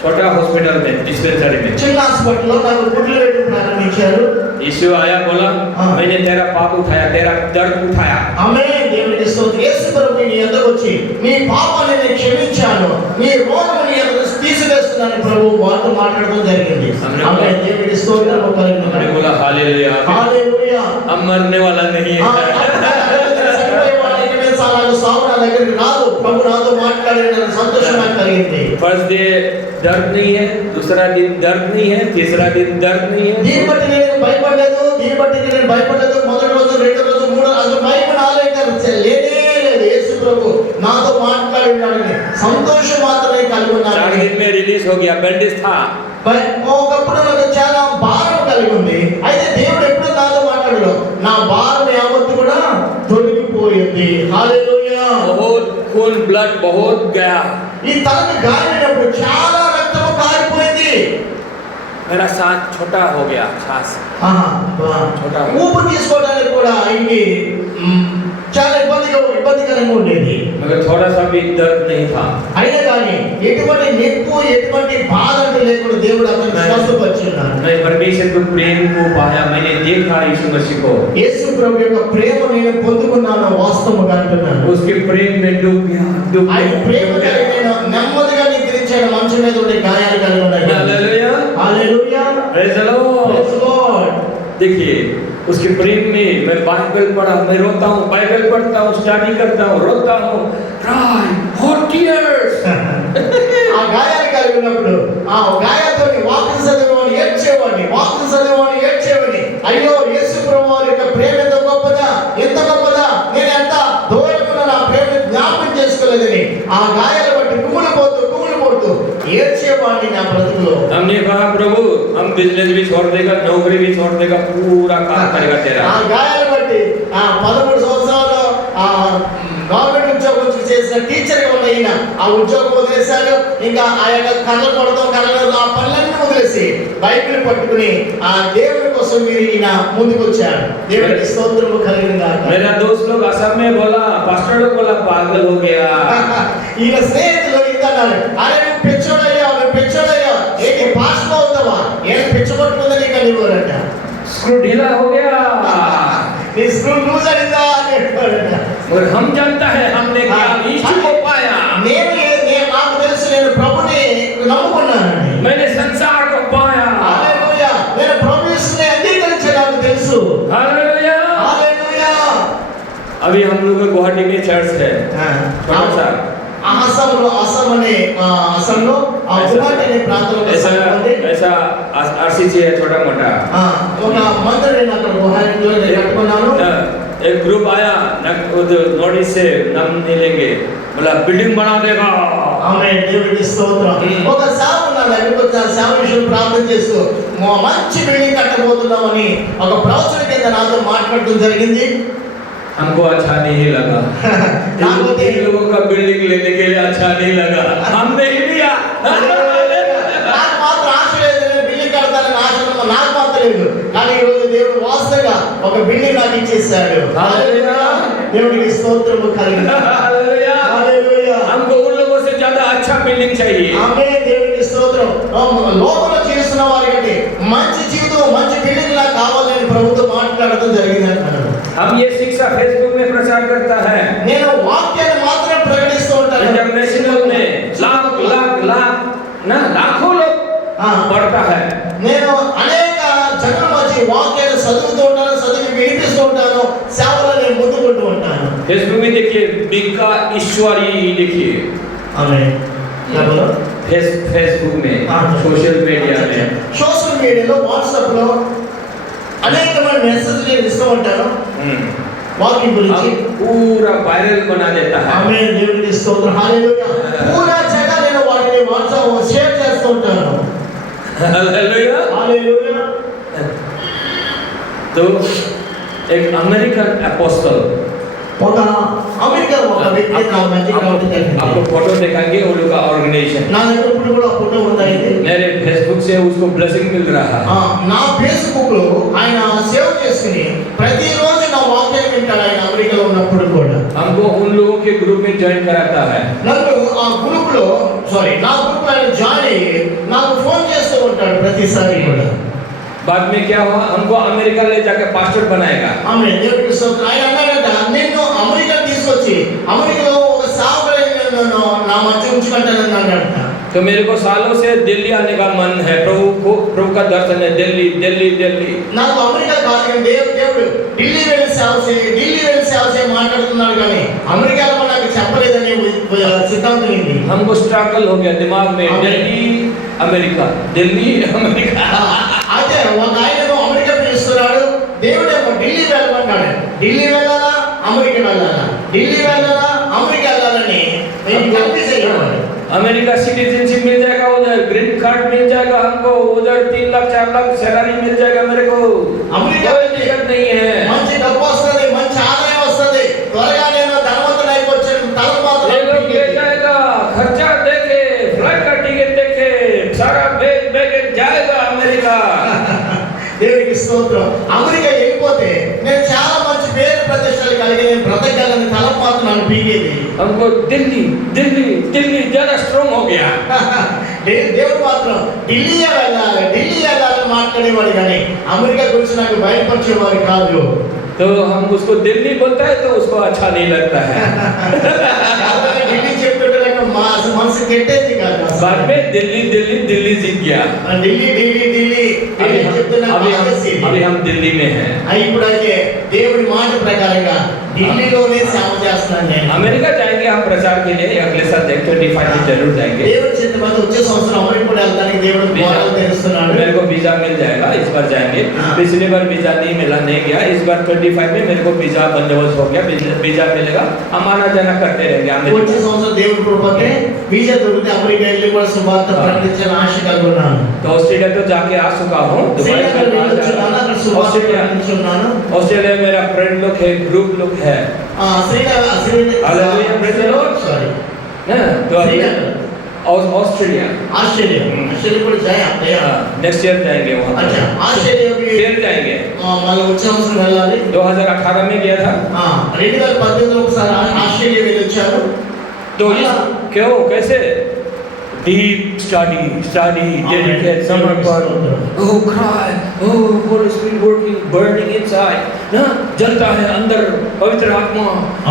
छोटा हॉस्पिटल में, डिस्पेंसरी में. చిన్న హాస్పిటల్లో నాకు కుట్లు వేయడం ప్రారంభించారు. यीशु आया, बोला मैंने तेरा पाप उठाया, तेरा दर्द उठाया. ఆమేన్. దేవునికి స్తోత్రం. యేసు ప్రభు నీ యొద్దకు వచ్చి నీ పాపాన్ని నేను క్షమించాను, నీ రోగముని తీసివేస్తున్నాను వచ్చునని ప్రభు వారితో మాట్లాడడం జరిగింది. ఆమె దేవునికి స్తోత్రం కలుగును. हमने बोला हालेलुया, హల్లెలూయా. हम मरने वाला नहीं है. సావు నా దగ్గరికి రాదు, ప్రభు నాతో మాట్లాడిన సంతోషం నాకు కలిగింది. फर्स्ट डे दर्द नहीं है, दूसरा दिन दर्द नहीं है, तीसरा दिन दर्द नहीं है. దీన్ని బట్టి నేను భయపడలేదు, దీన్ని బట్టి నేను భయపడలేదు. మొదటి రోజు, రెండో రోజు, మూడో రోజు భయం లేనే లేదు. యేసు ప్రభు నాతో మాట్లాడినాడని సంతోషం మాత్రమే కలిగి ఉన్నాను. 4 दिन में रिलीज हो गया, बैंडेज था. ఒకప్పుడు నాకు చాలా భారం కలిగి ఉంది. అయితే దేవుడు ఎప్పుడు నాతో మాట్లాడాడు, నా భారం యావత్తు కూడా తొలగిపోయింది. హల్లెలూయా. बहुत खून ब्लड बहुत गया. ఈ తలకు గాయమైనప్పుడు చాలా రక్తము కారిపోయింది. मेरा सांस छोटा हो गया, सांस छोटा हो गया. ఊపిరి తీసుకోవడానికి కూడా ఆయనకి చాలా ఇబ్బందికరంగా ఉండేది. मगर थोड़ा सा भी दर्द नहीं था. అయినా కానీ ఎటువంటి నొప్పి, ఎటువంటి బాధ అంటూ లేకుండా దేవుడు అతన్ని స్వస్థపరిచాడు. मैं परमेश्वर के प्रेम को पाया, मैंने देखा यीशु मसीह को. యేసు ప్రభు యొక్క ప్రేమ నేను పొందుకున్నాను వాస్తవంగా అంటున్నాను. उसके प्रेम में डूब गया. ఆయన ప్రేమ కలిగి నేను నెమ్మదిగా నిద్రించాను. మనుషుల మీద ఉండే గాయాలు కలిగి ఉన్నాయి. Hallelujah, hallelujah, praise the lord. Praise the lord. देखिए उसके प्रेम में मैं बाइबल पढ़ा, मैं रोता हूँ, बाइबल पढ़ता हूँ, स्टडी करता हूँ, रोता हूँ, cry hot tears. ఆ గాయాలు కలిగి ఉన్నప్పుడు ఆ గాయాలతో వాక్యం చదివేవాడిని ఏడ్చేవాడిని, వాక్యం చదివేవాడిని ఏడ్చేవాడిని. అయ్యో యేసు ప్రభు వారి యొక్క ప్రేమ ఎంత గొప్పదా, ఎంత గొప్పదా, నేను ఎంత దూరంగా నా ప్రేమ జ్ఞాపకం చేసుకోలేదని ఆ గాయాలు బట్టి కుమిలిపోతూ ఏడ్చేవాడిని నా బ్రతుకులో. हमने कहा प्रभु हम बिजनेस भी छोड़ देगा, नौकरी भी छोड़ देगा, पूरा काम करेगा तेरा. ఆ గాయాలు బట్టి 13 సంవత్సరాలు గవర్నమెంట్ ఉద్యోగం చేసిన టీచర్ గా ఉన్న ఈయన ఆ ఉద్యోగం వదిలేశాడు. ఇంకా ఆ యొక్క కళ్ళ కొడతాం, కళ్ళ ఆ పనులన్నీ వదిలేసి బైబిల్ పట్టుకుని ఆ దేవుని కోసం మీరు ఈయన ముందుకు వచ్చాడు. దేవునికి స్తోత్రము కలుగునుగా. मेरा दोस्त लोग असम में बोला, पास्टर लोग बोला पागल हो गया. ఈయన స్నేహితులు ఇంతన్నారు, అరే నువ్వు పిచ్చోడయ్యా, నువ్వు పిచ్చోడయ్యా, ఏంటి పాస్టర్ అవుతావా, ఏం పిచ్చగొట్టుకుందని ఇక నీవరంట. स्क्रू ढीला हो गया, నీ స్క్రూ లూజ్ అయిందా అని చెప్పారంట. और हम जानता है हमने क्या यीशु को पाया. నాకు తెలుసు, నేను ప్రభుని నమ్ముకున్నానండి. मैंने संसार को पाया. హల్లెలూయా. నేను ప్రభు యేసుని అంగీకరించాను, నాకు తెలుసు. हालेलुया. హల్లెలూయా. अभी हम लोग का गुवाहाटी में चर्च है, थोड़ा सा అసంలో ఆ గువాహాటీ అనే ప్రాంతంలో ऐसा आरसीसी है, छोटा मोटा. ఒక మందిరం అక్కడ గువాహాటీలో కట్టుకున్నాను. एक ग्रुप आया, नोटिस से नाम नहीं लेंगे, बोला बिल्डिंग बना देगा. ఆమేన్. దేవునికి స్తోత్రం. ఒక సేవకుడు నా దగ్గరికి వచ్చి ఆ సేవ విషయం ప్రార్థన చేస్తూ మంచి బిల్డింగ్ కట్టబోతున్నామని ఒక ప్రవచన కింద నాతో మాట్లాడడం జరిగింది. हमको अच्छा नहीं लगा. इन लोगों का बिल्डिंग लेने के लिए अच्छा नहीं लगा, हमने ही लिया. నాకు మాత్రం ఆశ లేదు, నేను బిల్డింగ్ కడతానని ఆశ నాకు మాత్రం లేదు. కానీ ఈ రోజు దేవుడు వాస్తవంగా ఒక బిల్డింగ్ నాకు ఇచ్చేసాడు. దేవుడికి స్తోత్రము కలుగును. హల్లెలూయా. हमको उन लोगों से ज्यादा अच्छा बिल्डिंग चाहिए. ఆమేన్. దేవుడికి స్తోత్రం. లోకంలో చేస్తున్న వారికంటే మంచి జీవితం, మంచి బిల్డింగ్ లా కావాలని ప్రభుతో మాట్లాడడం జరిగింది అంటారు. हम ये शिक्षा फेसबुक में प्रचार करता है, నేను వాక్యాన్ని మాత్రమే ప్రకటిస్తూ ఉంటాను. इंटरनेशनल में लाख लाख लाख ना लाखों लोग पढ़ता है. నేను అనేక జనుల మధ్య వాక్యాన్ని చదువుతూ ఉంటాను, చదివి వినిపిస్తూ ఉంటాను, సేవలో నేను ముందుకుంటూ ఉంటాను. फेसबुक में देखिए बिका ईश्वरी, देखिए ఆమేన్. फेसबुक में, सोशल मीडिया में, సోషల్ మీడియాలో, వాట్సాప్ లో అనేకమైన మెసేజ్లు ఇస్తూ ఉంటాను వాక్యం గురించి. पूरा वायरल बना देता है. ఆమేన్. దేవునికి స్తోత్రం. హల్లెలూయా. పూరా జగ నేను వాటిని వాట్సాప్ షేర్ చేస్తూ ఉంటాను. हालेलुया. హల్లెలూయా. तो एक अमेरिकन अपोस्टल, ఒక అమెరికా ఒక వ్యక్తి నా మధ్యకి రావడం జరిగింది. आपको फोटो दिखाएंगे वो लोग का ऑर्गेनाइजेशन. నా దగ్గర ఇప్పుడు కూడా ఫోటో ఉంది. मेरे फेसबुक से उसको ब्लेसिंग मिल रहा है. నా ఫేస్బుక్ లో ఆయన సేవ్ చేసుకుని ప్రతిరోజు నా వాక్యాన్ని వింటాడు ఆయన అమెరికాలో ఉన్నప్పుడు కూడా. हमको उन लोगों के ग्रुप में ज्वाइन कराता है. నన్ను ఆ గ్రూప్ లో నా గ్రూప్ లో ఆయన జాయిన్ అయ్యి నాకు ఫోన్ చేస్తూ ఉంటాడు ప్రతిసారి కూడా. बाद में क्या हुआ, हमको अमेरिका ले जाकर पास्टर बनाएगा. ఆమె దేవుడికి స్తోత్రం. ఆయన అన్నాడంట, నిన్ను అమెరికా తీసుకొచ్చి అమెరికాలో ఒక సేవకుడిని నా మధ్య ఉంచుకుంటానని అన్నాడంట. तो मेरे को सालों से दिल्ली आने का मन है, प्रभु का दर्शन है, दिल्ली दिल्ली दिल्ली। నాకు అమెరికా కాదు కానీ దేవుడు ఢిల్లీ వెళ్ళి సేవ చేయ మాట్లాడుతున్నాడు కానీ అమెరికాలో నాకు చెప్పలేదని సిద్ధాంతం ఏంటి? हमको स्ट्रगल हो गया दिमाग में, दिल्ली अमेरिका दिल्ली अमेरिका। అయితే ఒక ఆయనేమో అమెరికా పిలుస్తున్నాడు, దేవుడేమో ఢిల్లీ వెళ్ళమంటాడు. ఢిల్లీ వెళ్ళాలా అమెరికా వెళ్ళాలా, ఢిల్లీ వెళ్ళాలా అమెరికా వెళ్ళాలని కన్ఫ్యూజ్ అయ్యేవాడు. अमेरिका सिटीजनशिप मिल जाएगा, उधर ग्रीन कार्ड मिल जाएगा हमको, उधर 3 लाख 4 लाख सैलरी मिल जाएगा मेरे को, अमेरिका कोई दिक्कत नहीं है। మంచి డబ్బు వస్తుంది, మంచి ఆదాయం వస్తుంది, త్వరగా నేను ధనవంతుడు అయిపోవచ్చు తలమాత్రం ले जाएगा, खर्चा देके फ्लाइट का टिकट देके सारा बैग जाएगा अमेरिका। దేవునికి స్తోత్రం. అమెరికా వెళ్ళిపోతే నేను చాలా మంచి పేరు ప్రతిష్టలు కలిగి నేను బ్రతకాలని తలమాత్రం నన్ను పీకేది. हमको दिल्ली दिल्ली दिल्ली ज्यादा स्ट्रांग हो गया। దేవుడు మాత్రం ఢిల్లీ వెళ్ళాలని మాట్లాడేవాడు కానీ అమెరికా గురించి నాకు భయపరిచేవాడు కాదు. तो हम उसको दिल्ली बोलता है तो उसको अच्छा नहीं लगता है। ఢిల్లీ చెప్తుంటే నాకు మనసు కెట్టేది కాదు. बाद में दिल्ली दिल्ली दिल्ली जीत गया। ఢిల్లీ अभी हम दिल्ली में हैं। ఇప్పుడైతే దేవుడి మాట ప్రకారంగా ఢిల్లీలోనే సేవ చేస్తున్నాను నేను. अमेरिका जाएंगे हम प्रचार के लिए, अगले साल 25 में जरूर जाएंगे। దేవుడి చిత్తమైతే వచ్చే సంవత్సరం అమెరికా కూడా వెళ్తానికి దేవుడు ద్వారాలు తెరుస్తున్నాడు. मेरे को वीजा मिल जाएगा, इस बार जाएंगे। पिछली बार वीजा नहीं मिला, नहीं गया। इस बार 25 में मेरे को वीजा बंदोबस्त हो गया, वीजा मिलेगा, हम आना जाना करते रहेंगे। వచ్చే సంవత్సరం దేవుడి కృపకే వీసా దొరికితే అమెరికా వెళ్ళి కూడా సువార్త ప్రకటించాలని ఆశ కలిగి ఉన్నాను. तो ऑस्ट्रेलिया तो जाके आ चुका हूँ, ऑस्ट्रेलिया मेरा फ्रेंड लोग है, ग्रुप लोग है। ऑस्ट्रेलिया కూడా नेक्स्ट ईयर जाएंगे वहाँ। अच्छा ఆస్ట్రేలియా फिर जाएंगे। మళ్ళీ వచ్చే సంవత్సరం వెళ్ళాలి. 2018 में गया था। 2018 ఒకసారి ఆస్ట్రేలియా వెళ్ళి వచ్చారు. तो क्यों कैसे डीप स्टडी डेडिकेट समर्पण, oh cry, oh Holy Spirit working burning inside ना, जलता है अंदर पवित्र आत्मा,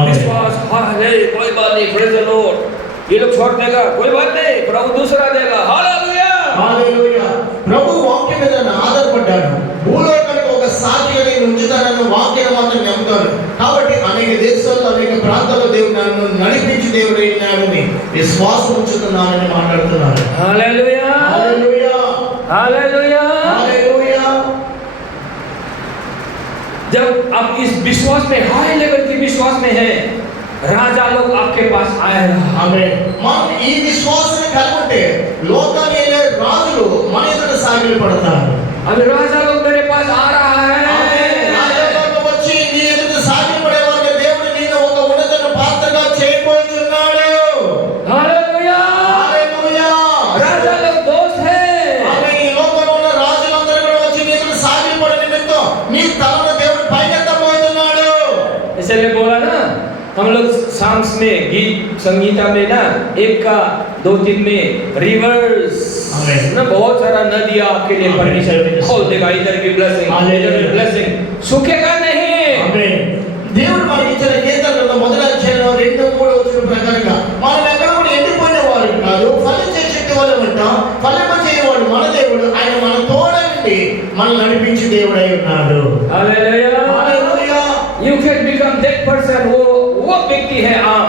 विश्वास, हाय कोई बात नहीं, प्रेज द लॉर्ड, ये लोग छोड़ देगा कोई बात नहीं, प्रभु दूसरा देगा, हालेलुया हालेलुया. ప్రభు వాక్యం మీద ఆధారపడ్డాడు. భూలోకానికి ఒక సాక్షిగా నేను ఉంచుతానన్న వాక్యం మాత్రం నమ్ముతాను. కాబట్టి అనేక దేశాల్లో అనేక ప్రాంతాల్లో దేవుడు నన్ను నడిపించి దేవుడు అయినాడని విశ్వాసం ఉంచుతున్నానని మాట్లాడుతున్నాను. Hallelujah hallelujah hallelujah hallelujah. जब आप इस विश्वास में हाई लेवल के विश्वास में है, राजा लोग आपके पास आएगा। ఆమేన్. మనం ఈ విశ్వాసాన్ని కలిగి ఉంటే లోకాన్ని ఏలే రాజులు మన ఎదుట సాగిలపడతారు. अब राजा लोग मेरे पास आ रहा है। రాజులు వచ్చి నీ ఎదుట సాగిలపడే వారికి దేవుడు నిన్ను ఒక ఉన్నత పాత్రగా చేయబోతున్నాడు. Hallelujah hallelujah. राजा लोग दोस्त है। ఆమేన్. ఈ లోకంలో ఉన్న రాజులందరూ కూడా వచ్చి నీ ఎదుట సాగిలపడే నిమిత్తం నీ తలను దేవుడు పైకెత్తబోతున్నాడు. इसलिए बोला ना, हम लोग सांस में गीत संगीता में ना 1 का 2 3 में रिवर्स ना बहुत सारा नदियां आपके लिए परमेश्वर खोल देगा, इधर की ब्लेसिंग, इधर की ब्लेसिंग, सूखेगा नहीं। ఆమేన్. దేవుడు మనకి ఇచ్చిన కీర్తనలో మొదటి అధ్యాయంలో 2 3 వచనం ప్రకారంగా మనం ఎక్కడ కూడా ఎండిపోయిన వారు కాదు, ఫలించే శక్తి వల్ల ఉంటాం. ఫలింపచేయవాడు మన దేవుడు, ఆయన మన తోడ నుండి మనల్ని నడిపించే దేవుడు అయి ఉన్నాడు. Hallelujah hallelujah. You can become that person. वो व्यक्ति है आप,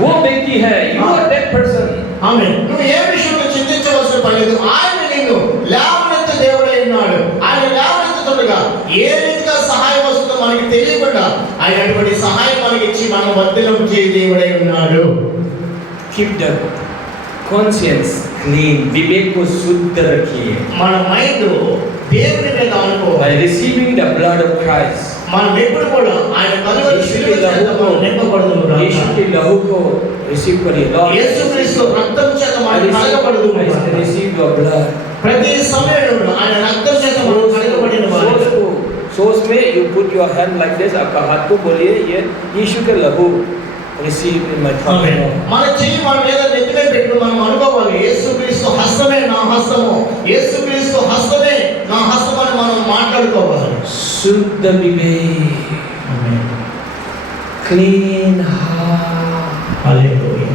वो व्यक्ति है, you are that person. ఆమేన్. నువ్వు ఏ విషయంలో చింతించవలసిన పని లేదు. ఆయన నిన్ను లేవనెత్తే దేవుడు అయి ఉన్నాడు. ఆయన లేవనెత్తుతుండగా ఏ రీతిగా సహాయం వస్తుందో మనకి తెలియకుండా ఆయన అటువంటి సహాయం మనకి ఇచ్చి మనం వర్ధిల్లం చేసే దేవుడు అయి ఉన్నాడు. Keep the conscience clean, विवेक को शुद्ध रखिए మన మైండ్ దేవుని మీద అనుకో. by receiving the blood of Christ. మనం ఎప్పుడు కూడా ఆయన కలువరి శిలువ చేత మనం నింపబడుదుము గాక. यीशु के लहू को रिसीव करिए। యేసుక్రీస్తు రక్తం చేత మనం కడగబడుదుము గాక. receive your blood. ప్రతి సమయంలో ఆయన రక్తం చేత మనం కడగబడిన వారు. सोच में you put your hand like this, आपका हाथ को बोलिए ये यीशु के लहू receive in my thumb. మన చెయ్యి మన మీద నెత్తిమే పెట్టుకుని మనం అనుకోవాలి, యేసుక్రీస్తు హస్తమే నా హస్తము, యేసుక్రీస్తు హస్తమే నా హస్తం అని మనం మాట్లాడుకోవాలి. शुद्ध विवेक, క్లీన్ హార్ట్. హల్లెలూయా.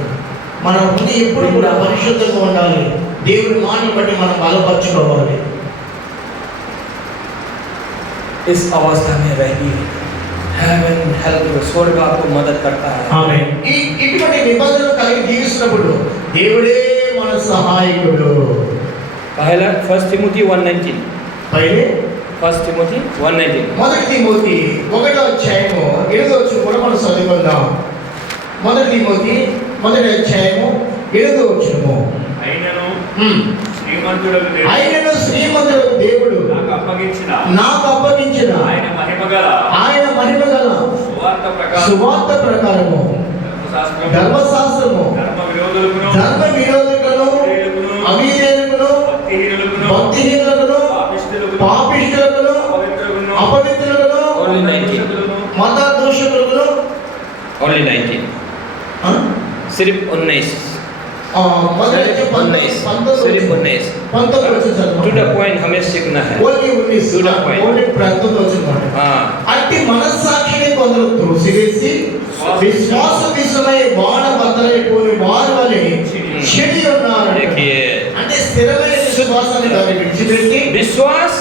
మన అది ఎప్పుడు కూడా పరిశుద్ధంగా ఉండాలి. దేవుడి మాటను బట్టి మనం బలపరచుకోవాలి. इस अवस्था में रहिए, हेवन हेल्प, स्वर्ग आपको मदद करता है. ఆమేన్. ఇటువంటి నిబంధనలు కలిగి జీవిస్తున్నప్పుడు దేవుడే మన సహాయకుడు. पहला 1 तिमोथी 1:19. పైనే 1 तिमोथी 1:19. మొదటి తిమోతి 1వ అధ్యాయము 7వ వచనం కూడా మనం చదువుకుందాం. మొదటి తిమోతి 1వ అధ్యాయము 7వ వచనము. అయినను ఆయనను శ్రీమంతుడకు దేవుడు నాకు అప్పగించిన ఆయన మహిమగల సువార్త ప్రకారము ధర్మశాస్త్రము ధర్మ విరోధులను అవిధేయులను భక్తిహీనులను పాపిష్ఠులను అపవిత్రులను మత దోషకులను Only 19. सिर्फ 19. सिर्फ 19. To the point हमें सीखना है. To the point. हाँ. అట్టి మనస్సాక్షిని కొందరు త్రోసివేసి విశ్వాస విషయమై బాణ బద్దలైపోయి వారి వలె చెడి ఉన్నారు. అంటే స్థిరమైన విశ్వాసాన్ని దాన్ని విడిచిపెట్టి విశ్వాస్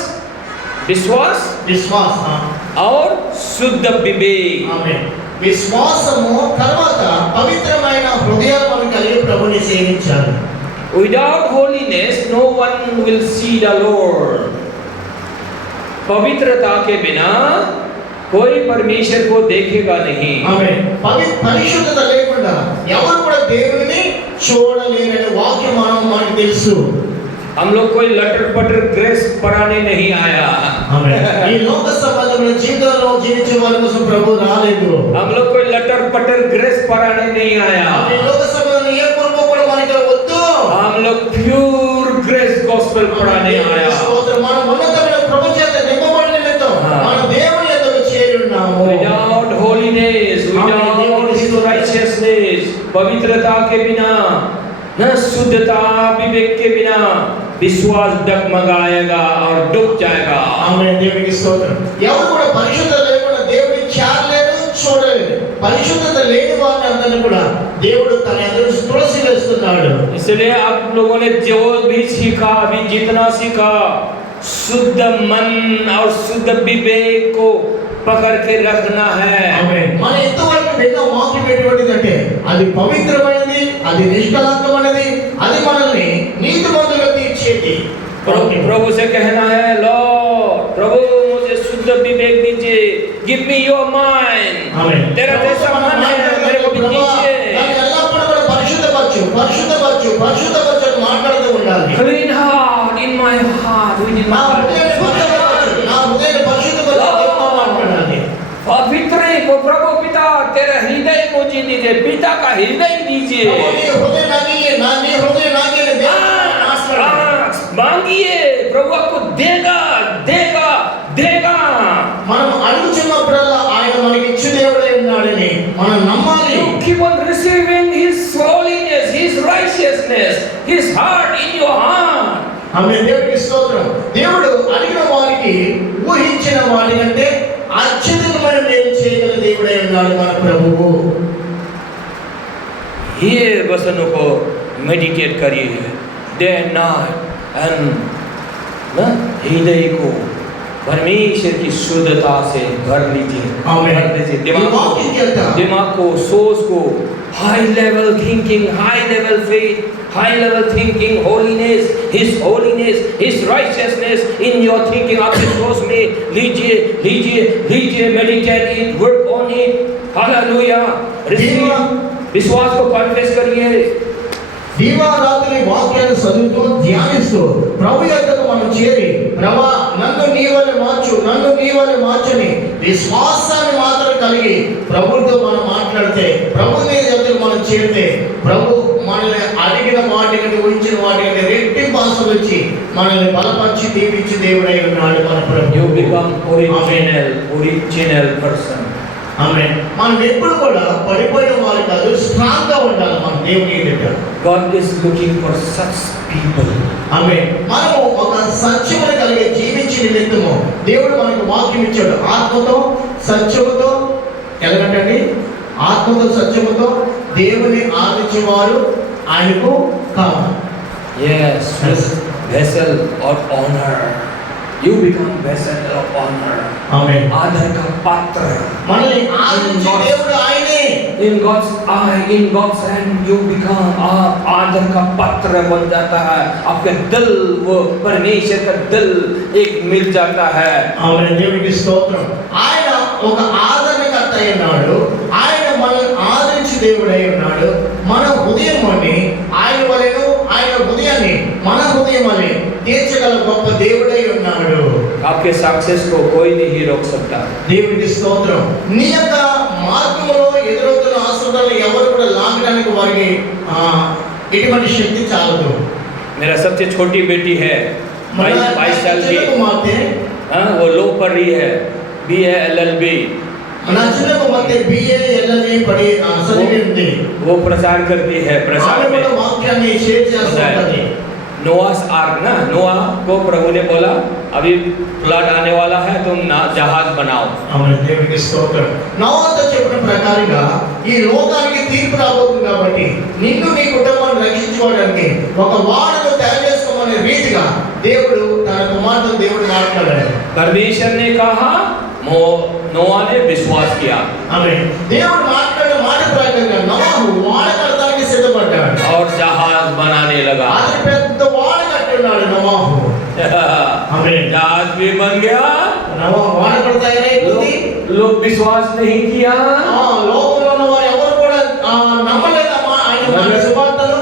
और शुद्ध विवेक. ఆమేన్. విశ్వాసము తర్వాత పవిత్రమైన హృదయాలను కలిగి ప్రభుని సేవించాలి. Without holiness no one will see the Lord. पवित्रता के बिना कोई परमेश्वर को देखेगा नहीं. ఆమేన్. పరిశుద్ధత లేకుండా ఎవరు కూడా దేవుని చూడలేరనే వాక్యం మనకు తెలుసు. हम लोग कोई लटर पटर ग्रेस पढ़ाने नहीं आया. ఆమేన్. ఈ లోక సంబంధమైన జీవితంలో జీవించే వారి కోసం ప్రభు రాలేదు. हम लोग कोई लटर पटर ग्रेस पढ़ाने नहीं आया. ఈ లోక సంబంధమైన ఏ కొరకు కూడా మనకి వద్దు. हम लोग प्योर ग्रेस गॉस्पेल पढ़ाने आया. మనం ఉన్నతమైన ప్రభు చేత నింపబడిన నిమిత్తం మన దేవుని యొద్దకు చేరి ఉన్నాము. Without holiness, without his righteousness, पवित्रता के बिना, न शुद्धता विवेक के बिना विश्वास डगमगाएगा और डूब जाएगा. ఆమేన్. దేవునికి స్తోత్రం. ఎవరు కూడా పరిశుద్ధత లేకుండా దేవుని చూడలేరు, చూడలేరు. పరిశుద్ధత లేని వారిని అందరిని కూడా దేవుడు తన ఎదురు త్రోసివేస్తున్నాడు. इसलिए आप लोगों ने जो भी सीखा, अभी जितना सीखा, शुद्ध मन और शुद्ध विवेक को पकड़ के रखना है. ఆమేన్. మన ఇంతవరకు విన్న వాక్యం ఎటువంటిదంటే అది పవిత్రమైనది, అది నిష్కలంకమైనది, అది మనల్ని నీతిమంతులుగా తీర్చేది. प्रभु से कहना है, लॉर्ड प्रभु मुझे शुद्ध विवेक दीजिए, गिव मी योर माइंड. ఆమేన్. तेरा जैसा मन है मेरे को भी दीजिए. నన్ను ఎల్లప్పుడూ కూడా పరిశుద్ధపరచు అని మాట్లాడుతూ ఉండాలి. Clean heart in my heart, within my నా heart. హృదయాన్ని పరిశుద్ధపరచు దేవునితో మాట్లాడాలి. पवित्र को प्रभु पिता तेरा हृदय मुझे दीजिए, पिता का हृदय दीजिए. నీ హృదయం నాకే मांगिए, प्रभु आपको देगा देगा देगा. మనం అడుగుచున్నప్పుడల్లా ఆయన మనకి ఇచ్చు దేవుడై ఉన్నాడని మనం నమ్మాలి. You keep on receiving his holiness, his righteousness, his heart in your heart. ఆమేన్. దేవునికి స్తోత్రం. దేవుడు అడిగిన వారికి ఊహించిన వాటికంటే అత్యధికమైన మేలు చేయగల దేవుడై ఉన్నాడు మన ప్రభువు. ये वचनों को मेडिटेट करिए डे एंड नाइट एंड हृदय को परमेश्वर की शुद्धता से भर लीजिए. आमीन. भर दीजिए दिमाग को, सोच को, high level thinking, high level faith, high level thinking, holiness, his righteousness in your thinking. आपके सोच में लीजिए meditate it, work on it. Hallelujah. विश्वास को कन्फेस करिए. దీవారాత్రి వాక్యాన్ని చదువుతూ ధ్యానిస్తూ ప్రభు యొద్దకు మనం చేరి, ప్రభా నన్ను నీవలే మార్చని విశ్వాసాన్ని మాత్రం కలిగి ప్రభుతో మనం మాట్లాడితే, ప్రభుని యొద్దకు మనం చేరితే, ప్రభు మనల్ని అడిగిన వాటికంటే ఊహించిన వాటికంటే రెట్టింపు ఆశలు వచ్చి మనల్ని బలపరిచి దీవించి దేవుడై ఉన్నాడు మన ప్రభు. You become original person. ఆమేన్. మనం ఎప్పుడు కూడా పడిపోయిన వారు కాదు, స్ట్రాంగ్ గా ఉండాలి మన దేవుని దగ్గర. God is looking for such people. ఆమేన్. మనము ఒక సత్యమును కలిగి జీవించి నిమిత్తము దేవుడు మనకు వాక్యం ఇచ్చాడు. ఆత్మతో సత్యముతో ఎలాగంటండి? ఆత్మతో సత్యముతో దేవుని ఆరాధించేవారు ఆయనకు కావాలి. Yes, vessel of honor. You become vessel of honor. ఆమేన్. आदर का पात्र. మనల్ని ఆదరించే దేవుడు ఆయనే. In God's eye, in God's hand, you become आप आदर का पात्र बन जाता है. आपके दिल वो परमेश्वर का दिल एक मिल जाता है. ఆమేన్. దేవునికి స్తోత్రం. ఆయన ఒక ఆదరణకర్త అయి ఉన్నాడు. ఆయన మనల్ని ఆదరించే దేవుడు అయి ఉన్నాడు. మన హృదయం అని ఆయన వలెను, ఆయన హృదయాన్ని మన హృదయం అని తీర్చగల గొప్ప దేవుడై ఉన్నాడు. आपके सक्सेस को कोई नहीं रोक सकता. దేవునికి స్తోత్రం. నీ యొక్క మార్గంలో ఎదురవుతున్న ఆశీర్వాదాలను ఎవరు కూడా లాగడానికి వారికి ఎటువంటి శక్తి చాలదు. मेरा सबसे छोटी बेटी है 22 साल की. కుమార్తె हाँ, वो लो पढ़ रही है, BA LLB. నా చిన్న కుమార్తె BA LLB పడి చదివి ఉంది. वो प्रचार करती है, प्रसार ఆమె में కూడా వాక్యాన్ని షేర్ చేస్తూ ఉంటుంది. नोआस आर्क ना, नोआ को प्रभु ने बोला अभी फ्लड आने वाला है, तुम ना जहाज बनाओ. ఆమె దేవునికి స్తోత్రం. నోవాతో చెప్పిన ప్రకారంగా ఈ లోకానికి తీర్పు రాబోతుంది కాబట్టి నిన్ను నీ కుటుంబాన్ని రక్షించుకోవడానికి ఒక వాడను తయారు చేసుకోమనే రీతిగా దేవుడు తన కుమార్తెను దేవుడు మాట్లాడాడు. परमेश्वर ने कहा, नोआ ने विश्वास किया. ఆమె దేవుడు మాట్లాడిన మాట ప్రకారంగా నోవాహు వాడ కట్టడానికి సిద్ధపడ్డాడు. और जहाज बनाने लगा. అది పెద్ద వాడ కట్టున్నాడు నోవాహు. ఆమె जहाज भी बन गया. నోవాహు వాడ కడతాయని लोग विश्वास नहीं किया. లోకంలో ఉన్న వారు ఎవరు కూడా నమ్మలేదమ్మా ఆయన సువార్తను.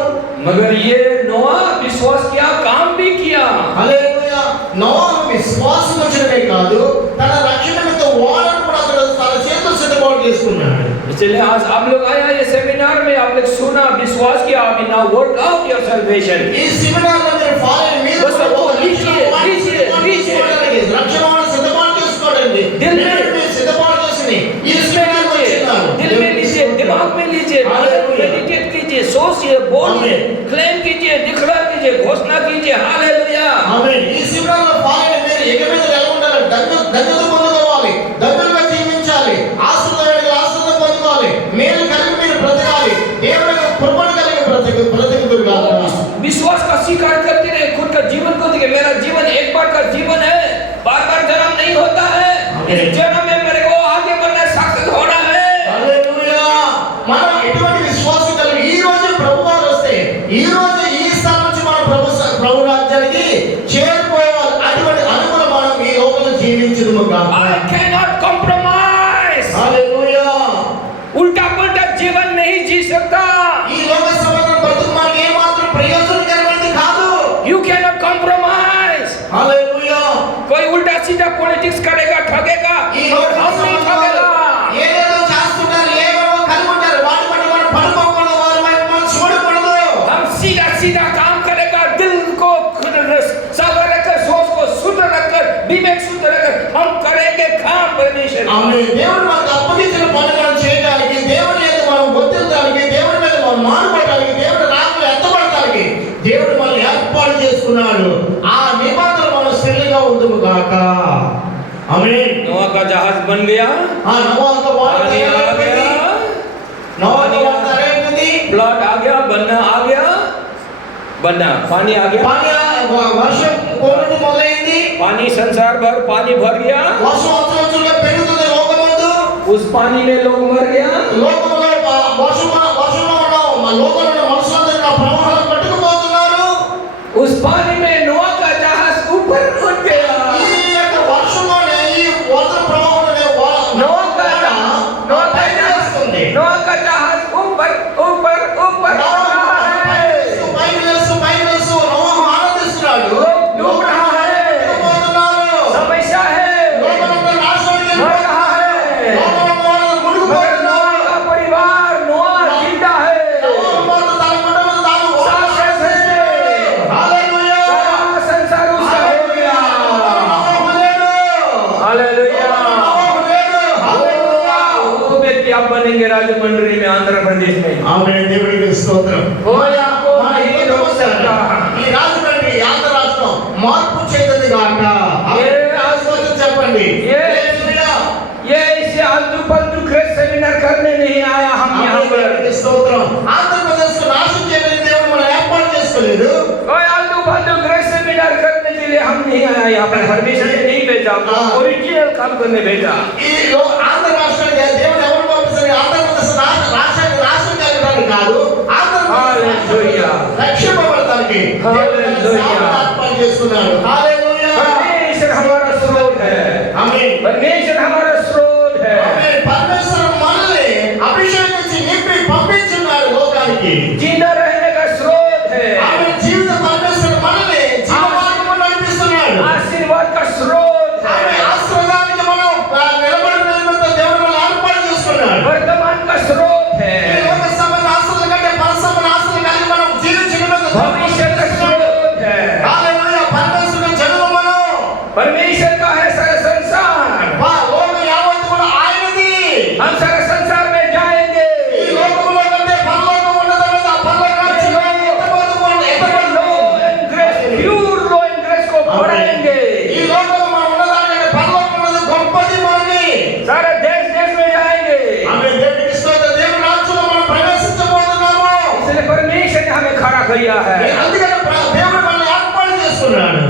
मगर ये नोआ विश्वास किया, काम भी किया. హల్లెలూయా. నోవాహు విశ్వాసం వచ్చడమే కాదు, తన రక్షణ నిమిత్తం వాడను కూడా అతడు తన చేతులు సిద్ధపాటు చేసుకున్నాడు. इसलिए आज आप लोग आया ये सेमिनार में, आप लोग सुना, विश्वास किया, अभी now work out your salvation. ఈ సెమినార్ లో మీరు ఫాలో మీరు बस आपको लीजिए రక్షణ సిద్ధపాటు చేసుకోండి. दिल में మీరు సిద్ధపాటు చేసుకుని ఈ इसमें సెమినార్ लीजिए, दिल में लीजिए, दिमाग में लीजिए, मेडिटेट कीजिए, सोचिए, बोलिए, क्लेम कीजिए, डिक्लेयर कीजिए, घोषणा कीजिए. हालेलुया. ఆమేన్. ఈ సెమినార్ లో ఫాలో మీరు ఎగమీద ఎలా ఉండాలి? దగ్గర పొందుకోవాలి, దగ్గరగా జీవించాలి, ఆశీర్వాదాలు పొందుకోవాలి, మేలు కలిగి మీరు బ్రతకాలి, దేవుని కృపను కలిగి బ్రతుకుదురుగా. विश्वास का स्वीकार करते रहे, खुद का जीवन को देखिए. मेरा जीवन एक बार का जीवन है, बार बार जन्म नहीं होता है. इस जन्म में मेरे को आगे बढ़ना, सक्सेस होना है. హల్లెలూయా. మనం ఎటువంటి విశ్వాసం కలిగి ఈ రోజు ప్రభువారు వస్తే ఈ రోజు ఈ స్థానం నుంచి మన ప్రభు రాజ్యానికి చేరిపోయేవారు. అటువంటి అనుభవం మనం ఈ లోకంలో జీవించుదుముగా. I cannot compromise. హల్లెలూయా. उल्टा पुल्टा जीवन नहीं जी सकता. ఈ లోక సంబంధం బ్రతుకు మనకి ఏమాత్రం ప్రయోజనకరమైనది కాదు. You cannot compromise. హల్లెలూయా. कोई उल्टा सीधा पॉलिटिक्स करेगा, ठगेगा, ఈ లోక हम नहीं ठगेगा. ఏదేదో చేస్తుంటారు, ఏవేవో కలిగి ఉంటారు, వాటి బట్టి మనం పడుకోకూడదు, వారి వైపు మనం చూడకూడదు. हम सीधा सीधा काम करेगा, दिल को सागर रखकर, सोच को शुद्ध रखकर, विवेक शुद्ध रखकर हम करेंगे काम परमेश्वर. ఆమె దేవుడు మనకు అప్పగించిన పని మనం చేయడానికి, దేవుని మీద మనం గుర్తించడానికి, దేవుని మీద మనం మానుకోవడానికి, దేవుడి రాకలు ఎత్తబడటానికి దేవుడు మనల్ని ఏర్పాటు చేసుకున్నాడు. ఆ నిబంధన మనం స్థిరంగా ఉందుము గాక. ఆమేన్. नोआ का जहाज बन गया. ఆ నోవాహు వాడ पानी आ गया. నోవాహు వాడ తయారైంది. फ्लड आ गया, बनना आ गया, बनना पानी आ गया. వర్షం కోరడం మొదలైంది. पानी संसार भर पानी भर गया. వర్షం అంచులంచులుగా పెరుగుతుంది లోకమందు. उस पानी में लोग मर गया. లోకంలో వర్షంలో ఉన్న లోకంలో ఉన్న మనుషులందరూ ఆ ప్రవాహాలు పట్టుకుపోతున్నారు. उस पानी में नोआ का जहाज ऊपर उठ गया. ఈ యొక్క వర్షంలోనే ఈ వరద ప్రవాహంలోనే नोआ का వస్తుంది. नोआ का जहाज ऊपर ऊपर ऊपर పైకి నోవాహు ఆనందిస్తున్నాడు. डूब रहा है. పోతున్నారు. समस्या है. లోకమంతా నాశనానికి मर रहा है. లోకంలో వాళ్ళు मगर మునిగిపోతున్నారు. नोआ का परिवार, नोआ जिंदा है. నోవాహు మాత్రం తన కుటుంబం తాను सक्सेस है. హల్లెలూయా. सारा संसार उसका हो गया. నోవాహు లేడు. हालेलुया. నోవాహు లేడు. హల్లెలూయా. वो व्यक्ति आप बनेंगे राजमंड्री में, आंध्र प्रदेश में. ఆమేన్. దేవునికి స్తోత్రం. कोई आपको नहीं रोक सकता. ఈ రాజమండ్రి ఆంధ్ర రాష్ట్రం మార్పు చెందింది గాక. ఏ ఆశీర్వాదం చెప్పండి. ఏ హల్లెలూయా. ये इसे आलतू फालतू ख्रिस्त सेमिनार करने नहीं आया हम यहाँ पर। దేవునికి స్తోత్రం. ఆంధ్రప్రదేశ్ నాశనం చేయడానికి దేవుడు మనం ఏర్పాటు చేసుకోలేదు. कोई आलतू फालतू ग्रेस सेमिनार करने के लिए हम नहीं आया यहाँ पर। परमेश्वर ने नहीं भेजा, ओरिजिनल काम करने भेजा। ఈ ఆంధ్ర రాష్ట్రానికి దేవుడు ఎవరు పంపిస్తారు? ఆంధ్రప్రదేశ్ రాష్ట్రాన్ని నాశనం చేయడానికి కాదు, హల్లెలూయా. రక్షింపబడటానికి దేవుడు ఏర్పాటు చేసుకున్నాడు. హల్లెలూయా. परमेश्वर हमारा स्रोत है। ఆమేన్. परमेश्वर हमारा स्रोत है। ఆమేన్. పరమేశ్వరుడు మనల్ని అభిషేకించి నింపి పంపించున్నాడు లోకానికి. जिंदा रहने का स्रोत है। ఆమేన్. జీవిత పరమేశ్వరుడు మనల్ని జీవమార్గంలో నడిపిస్తున్నాడు. आशीर्वाद का स्रोत है। ఆమేన్. ఆశీర్వాదానికి మనం నిలబడిన నిమిత్తం దేవుడు మనల్ని ఏర్పాటు చేసుకున్నాడు. वर्तमान का स्रोत ఈ है। లోక సంబంధ ఆశల కంటే పరసంబంధ ఆశలు కలిగి మనం జీవించిన నిమిత్తం भविष्य का स्रोत है। హల్లెలూయా. పరమేశ్వరుని జనులు మనం. परमेश्वर का है सारा संसार। లోకం యావత్తు కూడా ఆయనది. हम सारा संसार में जाएंगे। ఈ లోకంలో కంటే పరలోకం ఉన్నదన్నది ఆ పరలోక రాజ్యంలో ఎంతమంది लो एंड ग्रेस, प्योर लो एंड ग्रेस को बढ़ाएंगे। ఈ లోకంలో మనం ఉన్నదానికంటే పరలోకం ఉన్నది గొప్పది మనది. सारे देश देश में जाएंगे। ఆమె దేవునికి స్తోత్రం. దేవుని రాజ్యంలో మనం ప్రవేశించబోతున్నాము. इसलिए परमेश्वर ने हमें खड़ा किया है। అందుకని దేవుడు మనల్ని ఏర్పాటు చేసుకున్నాడు.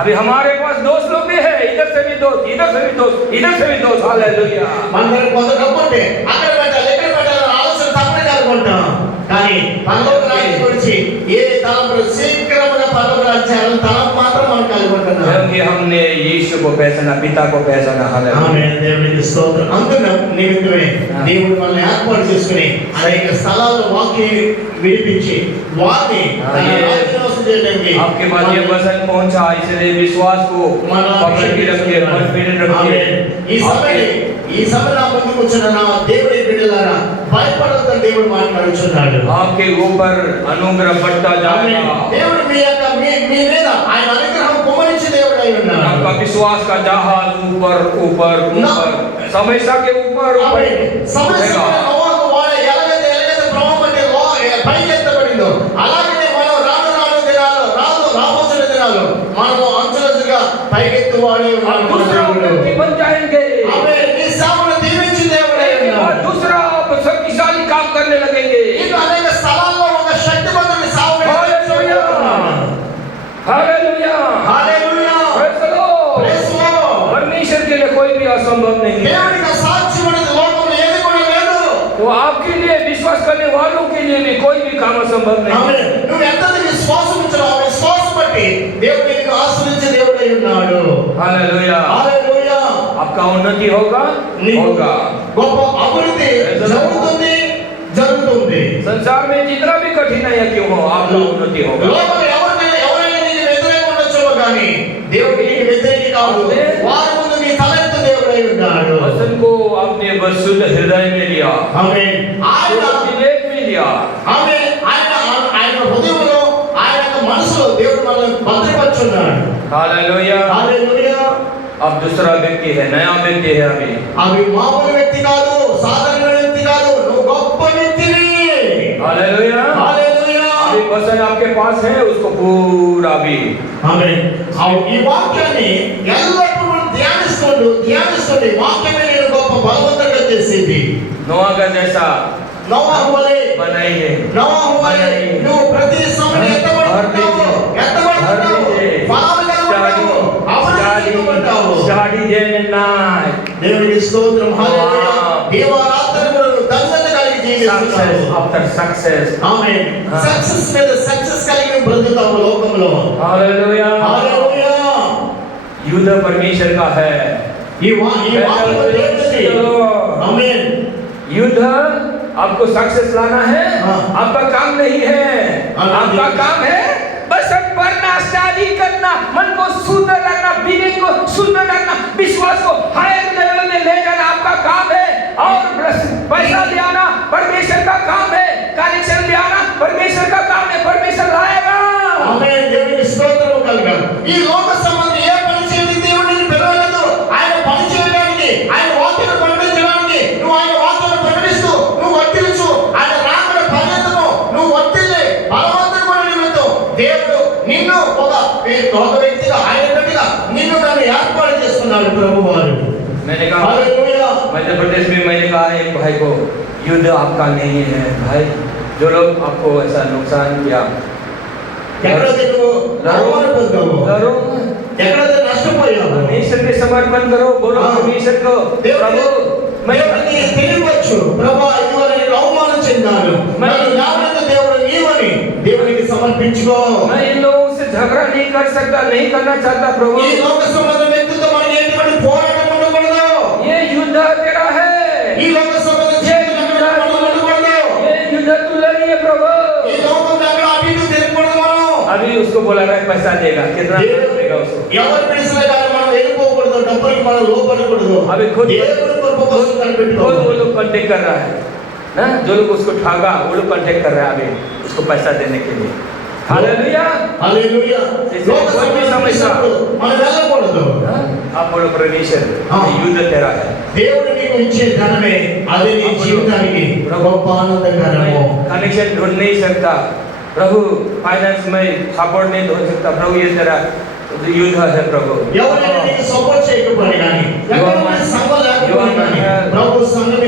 अभी हमारे पास दोस्त लोग भी है, इधर से भी दोस्त, इधर से भी दोस्त, इधर से भी दोस्त। हालेलुया। మన దగ్గర కొంత డబ్బు ఉంటే అక్కడ పెట్టాలి ఇక్కడ పెట్టాలి ఆలోచన తప్పని అనుకుంటాం. కానీ పరలోక రాజ్యం గురించి ఏ తలంపు శీఘ్రముగా పరలోక రాజ్యాలను తలంపు మాత్రం మనం కలిగి ఉంటున్నాం. क्योंकि हमने यीशु को पहचाना, पिता को पहचाना। हालेलुया। ఆమేన్. దేవునికి స్తోత్రం. అందున నిమిత్తమే దేవుడు మనల్ని ఏర్పాటు చేసుకుని అనేక స్థలాల్లో వాక్యం వినిపించి వారిని తన రాజ్యవాసం చేయడానికి आपके पास ये वचन पहुंचा, इसलिए विश्वास को पकड़ के रखिए, कॉन्फिडेंट रखिए। ఈ సభ నా ముందుకు వచ్చిన నా దేవుడి బిడ్డలారా భయపడొద్దని దేవుడు మాట్లాడుచున్నాడు. आपके ऊपर अनुग्रह बढ़ता जाएगा। దేవుడు మీ మీద ఆయన అనుగ్రహం కుమరించి దేవుడు అయి ఉన్నాడు. आपका विश्वास का जहाज ऊपर ऊपर ऊपर समस्या के ऊपर ऊपर సమస్య నోవాహు వాడే ఎలాగైతే ప్రవాహం పైకి ఎత్తబడిందో అలాగనే మనం రాబోతున్న దినాలు మనము అంచులంచుగా పైకెత్తు వాడే दूसरा व्यक्ति बन जाएंगे। నీ సేవను దీవించి దేవుడు అయి ఉన్నాడు. दूसरा आप शक्तिशाली काम करने लगेंगे। ఇంకా అనేక స్థలాల్లో ఒక శక్తివంతుని సేవ hallelujah. Hallelujah. Hallelujah. Praise the lord. Praise the lord. परमेश्वर के लिए कोई भी असंभव नहीं है। దేవునికి అసాధ్యమైనది లోకంలో ఏది కూడా లేదు. तो आपके लिए, विश्वास करने वालों के लिए भी कोई भी काम असंभव नहीं है। ఆమేన్. నువ్వు ఎంతది విశ్వాసం ఉంచావో ఆ విశ్వాసం బట్టి దేవుడు నిన్ను ఆశీర్వదించే దేవుడు అయి ఉన్నాడు. हालेलुया। హల్లెలూయా. आपका उन्नति होगा होगा। గొప్ప అభివృద్ధి జరుగుతుంది. संसार में जितना भी कठिनाइयां क्यों हो, आपका उन्नति होगा। లోకంలో ఎవరైనా నీకు వ్యతిరేకంగా ఉండొచ్చు కానీ దేవుడు నీకు వ్యతిరేకి కాదు. వారి ముందు నీ తలెత్తు దేవుడు అయి ఉన్నాడు. वचन को आपने बस शुद्ध हृदय में लिया, ఆమేన్. ఆయన विवेक में लिया। ఆయన హృదయంలో ఆయన మనసులో దేవుడు మనల్ని భద్రపరుచున్నాడు. हालेलुया। హల్లెలూయా. अब दूसरा व्यक्ति है, नया व्यक्ति है। అవి మామూలు వ్యక్తి కాదు, సాధారణ వ్యక్తి కాదు, నువ్వు గొప్ప వ్యక్తివి. हालेलुया। హల్లెలూయా. अभी वचन आपके पास है, उसको पूरा भी ఆమేన్. ఈ వాక్యాన్ని ఎల్లప్పుడూ ధ్యానిస్తుండే వాక్యమే నేను గొప్ప బలవంతంగా చేసేది. नोआ का जैसा నోవాహు వలె बनाइए। నువ్వు ప్రతి సమయం ఎత్తబడుతున్నావు. ఫలాలు కనబడతావు. అభివృద్ధి చెందుకుంటావు. దేవునికి స్తోత్రం. హల్లెలూయా. దేవరాత్రులు ధన్యత కలిగి జీవిస్తున్నావు. After success. ఆమేన్. సక్సెస్ మీద సక్సెస్ కలిగి బ్రతుకుతావు లోకంలో. हालेलुया। హల్లెలూయా. युद्ध परमेश्वर का है। ఈ వాక్యం దేవునిది. ఆమేన్. युद्ध आपको सक्सेस लाना है, आपका काम नहीं है। आपका काम है बस पढ़ना, स्टडी करना, मन को शुद्ध रखना, विवेक को शुद्ध रखना, विश्वास को हायर लेवल में ले जाना आपका काम है। और पैसा ले आना परमेश्वर का काम है, कनेक्शन ले आना परमेश्वर का काम है। परमेश्वर लाएगा। ఆమేన్. దేవునికి స్తోత్రం కలుగాలి. ఈ లోక సంబంధం ఏ పని చేయడానికి దేవుడు నిన్ను పిలవలేదు. ఆయన పని చేయడానికి, ఆయన వాక్యాన్ని ప్రకటించడానికి నువ్వు ఆయన వాక్యాన్ని ప్రకటిస్తూ నువ్వు వర్తిల్చు. ఆయన రాకడ పర్యంతము నువ్వు వర్తిల్లి బలవంతుడు నిమిత్తం దేవుడు నిన్ను ఒక వ్యక్తిగా ఆయన బిడ్డగా నిన్ను నన్ను ఏర్పాటు చేసుకున్నాడు ప్రభువారు. मैंने कहा హల్లెలూయా मध्य प्रदेश में मैंने कहा एक भाई को युद्ध आपका नहीं है भाई, जो लोग आपको ऐसा नुकसान किया ఎక్కడైతే నువ్వు అవమాన పొందావో लड़ो ఎక్కడైతే నష్టపోయావో परमेश्वर के समर्पण करो, बोलो परमेश्वर को प्रभु मैं దేవుడికి తెలియవచ్చు ప్రభా ఇదిగో నేను అవమానం చెందాను నన్ను జ్ఞాపకం దేవుడు నీవని దేవునికి సమర్పించుకో मैं इन लोगों से झगड़ा नहीं कर सकता, नहीं करना चाहता प्रभु। ఈ లోక సంబంధ వ్యక్తితో మనకి ఎటువంటి పోరాటం ఉండకూడదు ये युद्ध तेरा है, ఈ లోక సంబంధ జీవితంలో మనం ఉండకూడదు ये युद्ध तू लड़िए प्रभु। ఈ లోకంలో అక్కడ అటు ఇటు తిరగకూడదు మనం अभी उसको बोला रहा है पैसा देगा, कितना देगा उसको? ఎవరు పిలిచినా కానీ మనం వెళ్ళిపోకూడదు, డబ్బులకి మనం లోపడకూడదు अभी खुद దేవుని కృప కోసం खुद కనిపెట్టుకోవాలి वो लोग कांटेक्ट कर रहा है ना, जो लोग उसको ठगा वो लोग कांटेक्ट कर रहा है अभी उसको पैसा देने के लिए। हालेलुया, హల్లెలూయా లోక సమస్యలు మనం వెళ్ళకూడదు आप बोलो परमेश्वर ये युद्ध तेरा है। దేవుడు నీకు ఇచ్చే ధనమే అది నీ జీవితానికి గొప్ప ఆనందకరము कनेक्शन ढूंढ नहीं सकता प्रभु, फाइनेंस में सपोर्ट नहीं ढूंढ सकता प्रभु, ये तेरा युद्ध है प्रभु। ఎవరైనా నీకు సపోర్ట్ చేయకపోయినా కానీ ఎక్కడ సంఘం లేకపోయినా కానీ ప్రభు సంఘం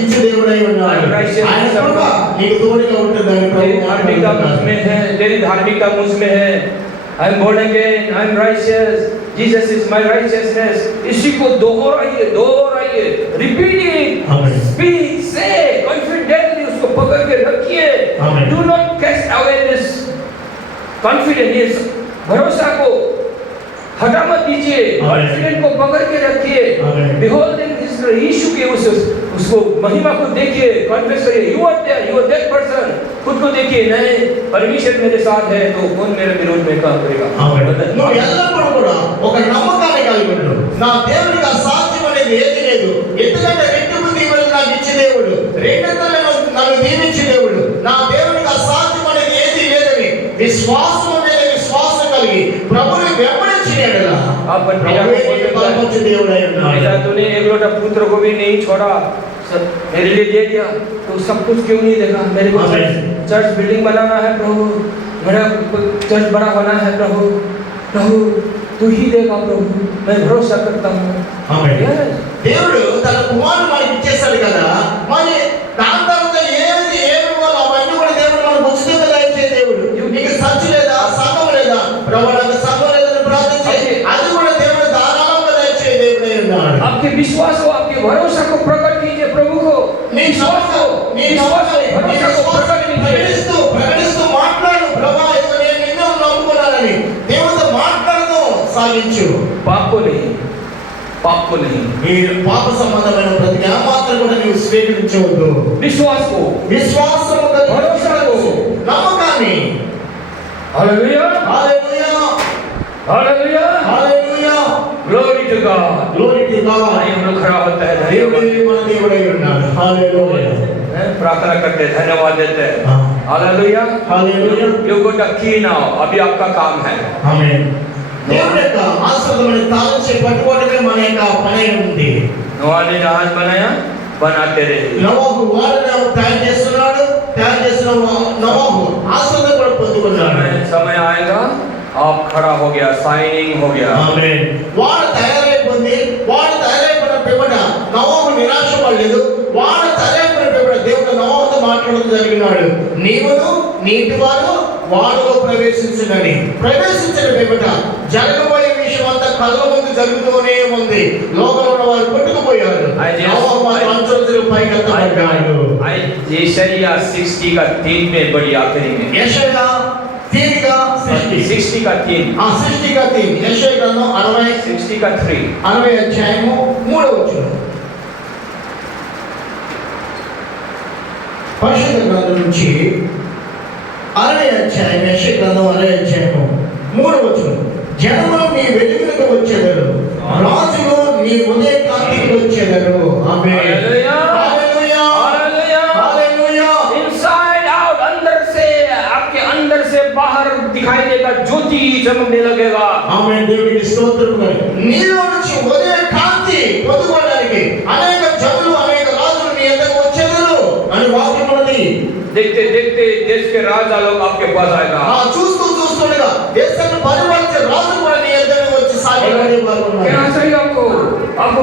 ఇచ్చే దేవుడై ఉన్నాడు, ఆయన కృప నీకు తోడుగా ఉంటుందని तेरी ప్రభు धार्मिकता मुझ में है, तेरी धार्मिकता मुझ में है। I am born again, I am righteous, Jesus is my righteousness. इसी को दोहराइए, रिपीट इट, आमीन। स्पीक, से कॉन्फिडेंटली उसको पकड़ के रखिए। Amen. Do not cast away this confidence, भरोसा को हटा मत दीजिए, कॉन्फिडेंस को पकड़ के रखिए। बिहोल्ड इन दिस यीशु के उसको महिमा को देखिए, कॉन्फेस करिए, you are there, you are that person. खुद को देखिए, नहीं परमेश्वर मेरे साथ है तो कौन मेरे विरोध में काम करेगा। నువ్వు ఎల్లప్పుడూ కూడా ఒక నమ్మకాన్ని కలిగి ఉండు, నా దేవునికి అసాధ్యం అనేది ఏది లేదు, ఎందుకంటే రెట్టింపు దీవెనలు నాకు ఇచ్చే దేవుడు, రెండంతలను నన్ను దీవించే దేవుడు, నా దేవునికి అసాధ్యం అనేది ఏది లేదని విశ్వాసం మీద విశ్వాసం కలిగి ప్రభుని వెంబడించిన యెడల ప్రభువే నీకు బలపరిచే దేవుడై ఉన్నాడు। मेरा तूने एक लोटा पुत्र को भी नहीं छोड़ा, मेरे लिए दे दिया, तो सब कुछ क्यों नहीं देगा? मेरे को चर्च बिल्डिंग बनाना है प्रभु, मेरा चर्च बड़ा होना है प्रभु, प्रभु तू ही देगा प्रभु, मैं भरोसा करता हूँ। దేవుడు తన కుమారుడు మనకి ఇచ్చేసాడు కదా, మరి దాని తర్వాత ఏమి ఇవ్వాలి అవన్నీ కూడా దేవుడు మనకు ఉచితంగా దయచే దేవుడు। నీకు సచ్చు లేదా, సంఘం లేదా, ప్రభు నాకు సంఘం లేదని ప్రార్థించి అది కూడా దేవుడు ధారాళంగా దయచే దేవుడే ఉన్నాడు। आपके विश्वास को, आपके भरोसा को प्रकट कीजिए प्रभु को, विश्वास को, भरोसा को प्रकट कीजिए। ప్రకటిస్తూ మాట్లాడు, ప్రభా ఇదిగో నేను నిన్ను నమ్ముకున్నానని దేవుడితో మాట్లాడుతూ సాగించు। पाप को नहीं, ఈ పాప సంబంధమైన ప్రతి మాత్రం కూడా నీవు స్వీకరించవద్దు। विश्वास को, విశ్వాసము కలిగి నమ్మకాన్ని। Hallelujah, hallelujah hallelujah, hallelujah glory to God. Glory to God. आइए हम लोग खड़ा होते हैं, దేవుడే धन्यवाद మన దేవుడై ఉన్నాడు। హల్లెలూయా प्रार्थना करते हैं, धन्यवाद देते हैं। हाँ। Hallelujah, hallelujah you go the key now, अभी आपका काम है। ఆమేన్। దేవుని యొక్క ఆశీర్వాదమైన తాళం చేయి పట్టుకోవడమే మన యొక్క పని ఉంది। नोआ ने जहाज बनाया, बनाते रहे। నోవహు వాడను తయారు చేస్తున్నాడు, తయారు చేసిన నోవహు ఆశీర్వాదం కూడా పొందుకున్నాడు। समय आएगा, आप खड़ा हो गया, साइनिंग हो गया। ఆమేన్। వాడు తయారైపోయింది, వాడు తయారైపోయిన పిమ్మట నోవహు నిరాశ పడలేదు, వాడు తయారైపోయిన పిమ్మట దేవుడు నోవహుతో మాట్లాడడం జరిగినాడు, నీవును నీటి వారు వాడులో ప్రవేశించునని। ప్రవేశించిన పిమ్మట జరగబోయే విషయం అంతా కళ్ళ ముందు జరుగుతూనే ఉంది, లోకంలో ఉన్న వారు కొట్టుకుపోయారు, నోవహు మాత్రం అంచులు పైకి ఎత్తబడ్డాడు। यशायाह 60 का 3 में बड़ी आखिरी में, యెషయా 3 का 60 का 3, 60 का 3 యెషయా గ్రంథం 60 का 3, 60 అధ్యాయము 3వ వచనం। పరిశుద్ధ గ్రంథం నుంచి 60 అధ్యాయం యెషయా గ్రంథం 60 అధ్యాయము 3వ వచనం। జనములు నీ వెలుగులకు వచ్చెదరు, రాజులు నీ ఉదయ కాంతికి వచ్చెదరు। ఆమేన్। हालेलुया, హల్లెలూయా हालेलुया, హల్లెలూయా। इनसाइड आउट, अंदर से, आपके अंदर से बाहर दिखाई देगा, ज्योति चमकने लगेगा। ఆమేన్। దేవునికి స్తోత్రం కలుగు। నీలో నుంచి ఉదయ కాంతి పొందుకోవడానికి అనేక జనులు, అనేక రాజులు నీ ఎద్దకు వచ్చెదరు అని వాక్యం ఉన్నది। देखते देखते देश के राजा लोग आपके पास आएगा। చూస్తుండగా దేశాన్ని పరిపాలించే రాజు కూడా నీ ఎద్దకు వచ్చి సాగిపోయే వారు ఉన్నారు। क्या चाहिए आपको? आपको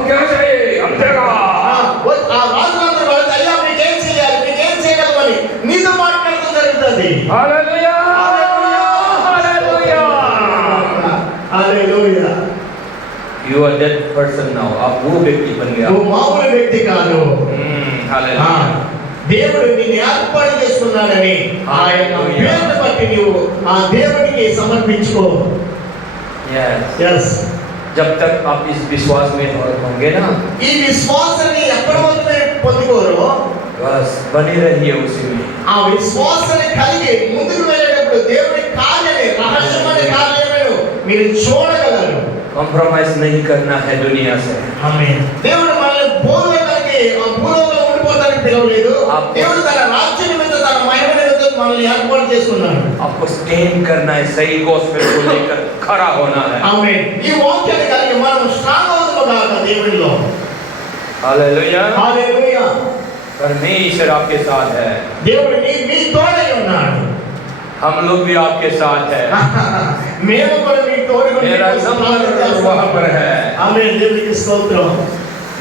హల్లెలూయా. You are that person now. आप वो व्यक्ति बन गया. నువ్వు మామూలు వ్యక్తి కాదు. हालेलुया. దేవుడు నిన్ను ఏర్పాటు చేసుకున్నాడని ఆ యొక్క పేరును బట్టి నువ్వు ఆ దేవునికి సమర్పించుకో. Yes. जब तक आप इस विश्वास में होंगे ना, ఈ విశ్వాసాన్ని ఎప్పటి వరకు మీరు పొందుకోరో बस बने रहिए उसी में. ఆ విశ్వాసాన్ని కలిగి ముందుకు వెళ్ళేటప్పుడు దేవుని కార్యాన్ని రహస్యమైన కార్యాలను మీరు చూడగలరు. कॉम्प्रोमाइज नहीं करना है दुनिया से. ఆమేన్. దేవుడు మనల్ని భూలోకానికి ఆ భూలోకంలో ఉండిపోతానికి పిలవలేదు. దేవుడు తన రాజ్యం నిమిత్తం తన మహిమ నిమిత్తం మనల్ని ఏర్పాటు చేసుకున్నాడు. आपको स्टैंड करना है, सही गॉस्पेल को लेकर खड़ा होना है. ఆమేన్. ఈ వాక్యాన్ని కలిగి మనం స్ట్రాంగ్ అవుతాము దేవునిలో. हालेलुया. హల్లెలూయా. परमेश्वर आपके साथ है. దేవుడు మీ తోడై ఉన్నాడు. हम लोग भी आपके साथ है. మేము కూడా మీ తోడుగా मेरा नंबर वहाँ पर है. ఆమేన్. దేవునికి స్తోత్రం.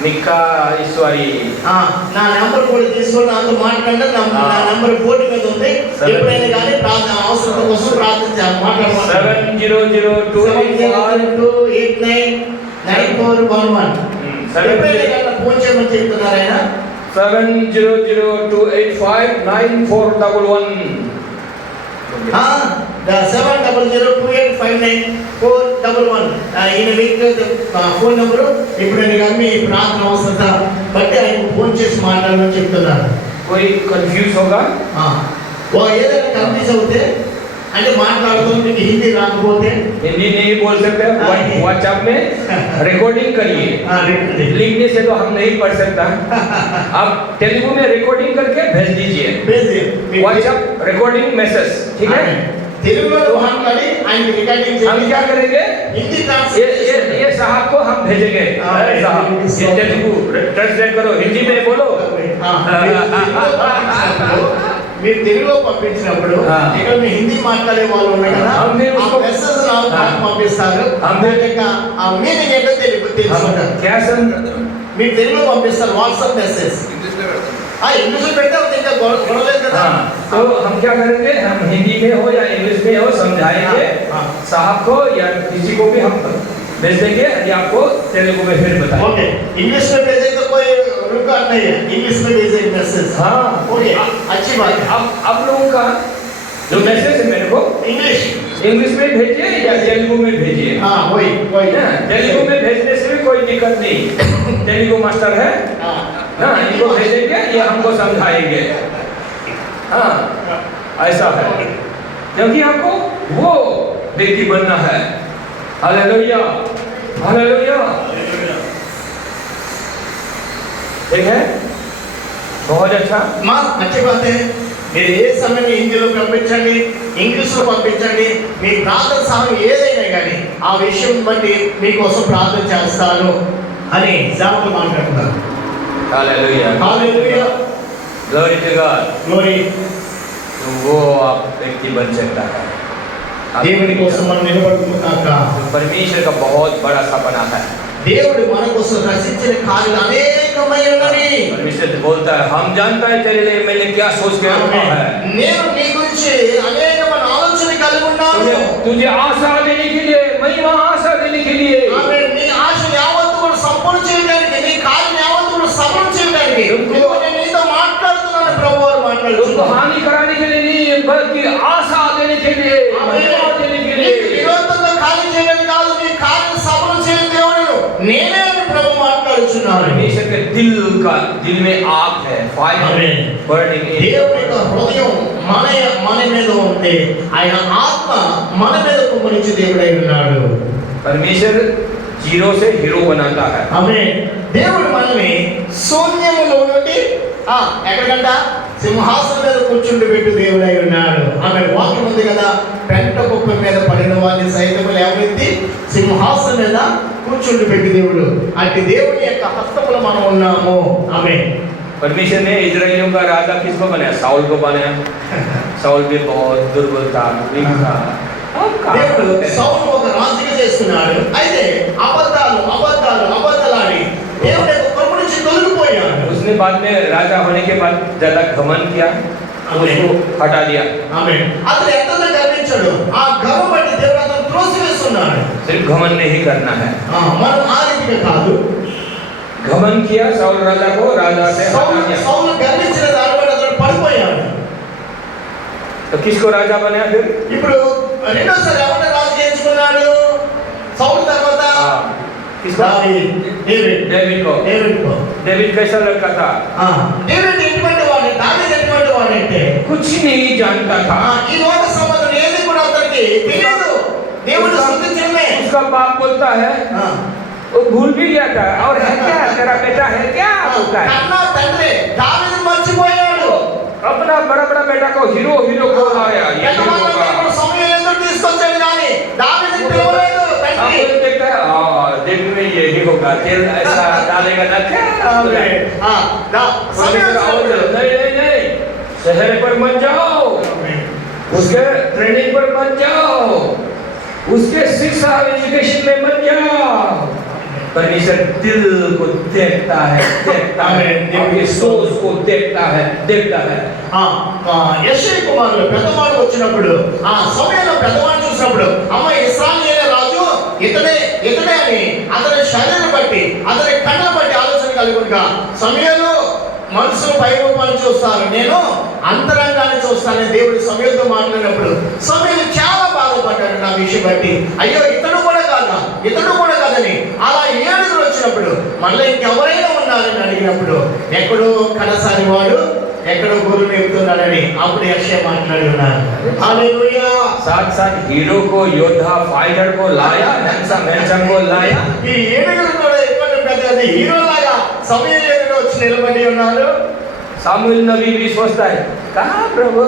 निका ईश्वरी. నా నంబర్ కూడా తీసుకొని నాతో మాట్లాడండి. నా నంబర్ బోర్డు మీద ఉంది. ఎప్పుడైనా కానీ ప్రార్థన అవసరం కోసం ప్రార్థించాలి. మాట్లాడమని 7002859411. ఎప్పుడైనా కానీ ఫోన్ చేయమని చెప్తున్నారు ఆయన. 7002859411. 7002859411. ఈయన మీకు ఫోన్ నంబరు. ఎప్పుడైనా కానీ మీ ప్రార్థన అవసరత బట్టి ఆయన ఫోన్ చేసి మాట్లాడమని చెప్తున్నారు. कोई कंफ्यूज होगा? ఏదైనా కన్ఫ్యూజ్ అవుతే అంటే మాట్లాడుతూ మీకు హిందీ రాకపోతే हिंदी नहीं बोल सकते, व्हाट्सएप में रिकॉर्डिंग करिए. लिखने से तो हम नहीं पढ़ सकता. आप तेलुगु में रिकॉर्डिंग करके भेज दीजिए. WhatsApp recording message. ठीक है. తెలుగులో మాట్లాడి ఆయనకి రికార్డింగ్ हम చేసి क्या करेंगे? హిందీ ये साहब को हम भेजेंगे. अरे साहब, ये तेलुगु ट्रांसलेट करो, हिंदी में बोलो. మీరు తెలుగులో పంపించినప్పుడు ఇక్కడ మీ హిందీ మాట్లాడే వాళ్ళు ఉన్నారు కదా, ఆ మెసేజ్ నాకు పంపిస్తారు. ఆ మీనింగ్ ఏంటో తెలుసుకుంటారు. మీరు తెలుగులో పంపిస్తారు వాట్సాప్ మెసేజ్. ఇంగ్లీష్లో పెడతాం. ఇంగ్లీష్ లో పెడితే ఇంకా గొడవలేదు కదా. तो हम क्या करेंगे? हम हिंदी में हो या इंग्लिश में हो समझाएंगे साहब को या किसी को भी हम भेज देंगे. या आपको तेलुगु में फिर बताएंगे. ओके. इंग्लिश में भेजे तो कोई रुकावट नहीं है. इंग्लिश में भेजे मैसेज. हाँ, ओके, अच्छी बात है. अब आप लोगों का जो मैसेज है मेरे को इंग्लिश में भेजिए या तेलुगु में भेजिए. हाँ, वही तेलुगु में भेजने से भी कोई दिक्कत नहीं. तेलुगु मास्टर है ना, इनको भेजेंगे, ये हमको समझाएंगे. हाँ, ऐसा है, क्योंकि आपको वो व्यक्ति बनना है. Hallelujah, hallelujah. ठीक है, बहुत अच्छा. माँ अच्छी बात है. మీరు ఏ సమయం హిందీలో పంపించండి, ఇంగ్లీష్లో పంపించండి. మీ ప్రార్థన సమయం ఏదైనా కానీ ఆ విషయం బట్టి మీకోసం ప్రార్థన చేస్తాను అని సేవకులు మాట్లాడుతున్నారు. Hallelujah, hallelujah, glory to God. Glory. तो वो आप व्यक्ति बन सकता है. దేవుని కోసం మనం నిలబడుతున్నాక परमेश्वर का बहुत बड़ा सपना है. దేవుడు మన కోసం రచించిన కార్యాలు అనేకమై ఉన్నవి. परमेश्वर बोलता है, हम जानता है तेरे लिए मैंने क्या सोच के रखा है. నేను నీ గురించి అనేకమైన ఆలోచన కలిగి ఉన్నాను. तुझे आशा देने के लिए, महिमा आशा देने के लिए. ఆమేన్. నీ ఆశ యావత్తు కూడా సంపూర్ణ చేయడానికి, నీ కార్యం యావత్తు కూడా సఫలం చేయడానికి నేను నీతో మాట్లాడుతున్నాను. ప్రభువారు तुमको మాట్లాడుతున్నారు. हानि कराने के लिए नहीं, बल्कि आशा देने के लिए, महिमा देने के लिए. విరోధంగా కార్యం చేయడానికి కాదు, నీ కార్యం సఫలం చేయని దేవుడు నేనే అని ప్రభు మాట్లాడుచున్నాను. परमेश्वर के दिल में आग है, फायर बर्निंग. దేవుని యొక్క హృదయం మన మీద ఉంటే ఆయన ఆత్మ మన మీద కుమ్మరించే దేవుడై ఉన్నాడు. परमेश्वर जीरो से हीरो बनाता है. ఆమేన్. దేవుడు మనల్ని శూన్యములో నుండి ఎక్కడికంట సింహాసనం మీద కూర్చుండి పెట్టు దేవుడై ఉన్నాడు. ఆమె వాక్యం ఉంది కదా, పెంట కుప్ప మీద పడిన వారిని సైతం లేవనెత్తి సింహాసనం మీద కూర్చుండి పెట్టి దేవుడు. అట్టి దేవుని యొక్క హస్తములో మనం ఉన్నాము. ఆమేన్. परमेश्वर ने इजराइलियों का राजा किसको बनाया? साउल को बनाया. साउल भी बहुत दुर्बल था, वीक था. దేవుడు సౌలు ఒక రాజుగా చేసుకున్నాడు. అయితే అబద్ధాలాడి దేవుని యొక్క కృప నుంచి తొలగిపోయాడు. उसने बाद में राजा होने के बाद ज्यादा घमंड किया, उसको हटा दिया. ఆమేన్. అతను ఎంత గర్వించాడు. ఆ గర్వం బట్టి దేవుడు అతను త్రోసివేస్తున్నాడు. చెప్తున్నాడు. सिर्फ घमंड नहीं करना है। మనం ఆ రీతిగా కాదు. घमंड किया साउल राजा को राजा से हटा दिया। సౌలు గర్వించిన దాని వల్ల అతడు పడిపోయాడు. तो किसको राजा बनाया फिर? ఇప్పుడు రెండోసారి ఎవరిని రాజు చేయించుకున్నాడు? సౌలు తర్వాత किसको? డేవిడ్. डेविड कैसा लड़का था? డేవిడ్ ఎటువంటి వాడు? దావీదు ఎటువంటి వాడంటే कुछ नहीं जानता था। ఈ లోక సంబంధం ఏది కూడా అతనికి తెలియదు. దేవుడు స్తుతించడమే. उसका बाप बोलता है वो भूल भी गया था और है क्या तेरा बेटा है क्या बोलता है। కన్నా తండ్రి దావీదు మర్చిపోయాడు. अपना बड़ा बड़ा बेटा को हीरो को लाया। ये हीरो का సమయం ఎందుకు తీసుకొచ్చాడు కానీ దావీదు పిలవలేదు తండ్రి. सामूएल देखता है दिन में यही होगा तेल ऐसा डालेगा ना क्या? नहीं शहर पर मत जाओ, उसके ट्रेनिंग पर मत जाओ, उसके शिक्षा एजुकेशन में मत जाओ। परमेश्वर दिल को देखता है आपकी सोच को देखता है। యెషయా కుమారులు పెద్దవాడు వచ్చినప్పుడు ఆ సమయంలో పెద్దవాడు చూసినప్పుడు అమ్మ ఇశ్రాయేలు రాజు ఇతడే అని అతని శరీరం బట్టి అతని కళ్ళను బట్టి ఆలోచన కలుగునుగా సమయంలో మనసును పైరూపాన్ని చూస్తారు, నేను అంతరంగాన్ని చూస్తానని దేవుడు సమయంతో మాట్లాడినప్పుడు సమయం చాలా బాధపడ్డాడు నా విషయం బట్టి. అయ్యో ఇతడు కూడా కాదని అలా ఏడుగురు వచ్చినప్పుడు మళ్ళీ ఇంకెవరైనా ఉన్నారని అడిగినప్పుడు ఎక్కడో కడసారి వాడు ఎక్కడో గురు మేపుతున్నాడని అప్పుడు యెషయా మాట్లాడి ఉన్నారు. హల్లెలూయా. साथ साथ हीरो को योद्धा फाइटर को लाया, हैंडसम को लाया। ఈ ఏడుగురు కూడా ఎటువంటి పెద్దది హీరోలాగా సమయం ఎదురు వచ్చి నిలబడి ఉన్నారు. सामूएल नबी भी सोचता है कहाँ प्रभु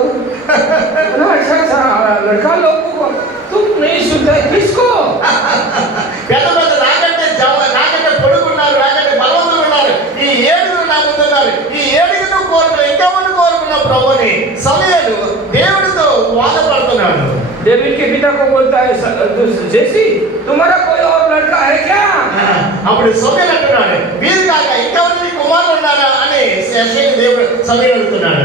अच्छा लड़का लोग को तुम नहीं सुनते किसको? పెద్ద నాకంటే పొడుగున్నారు, నాకంటే బలవంతులు ఉన్నారు, ఈ ఏడుగురు నా ముందున్నారు, ఈ ఏడుగురు కోరుకున్నారు, ఇంకెవరిని కోరుకున్న ప్రభుని సమయాలు దేవుడితో వాదపడుతున్నాడు. डेविड के पिता को बोलता है जैसी तुम्हारा कोई और लड़का है क्या? అప్పుడు సమయం అంటున్నాడు వీరు కాక ఇంకెవరి కుమారులు ఉన్నారా అని దేవుడు సమయం అడుగుతున్నాడు.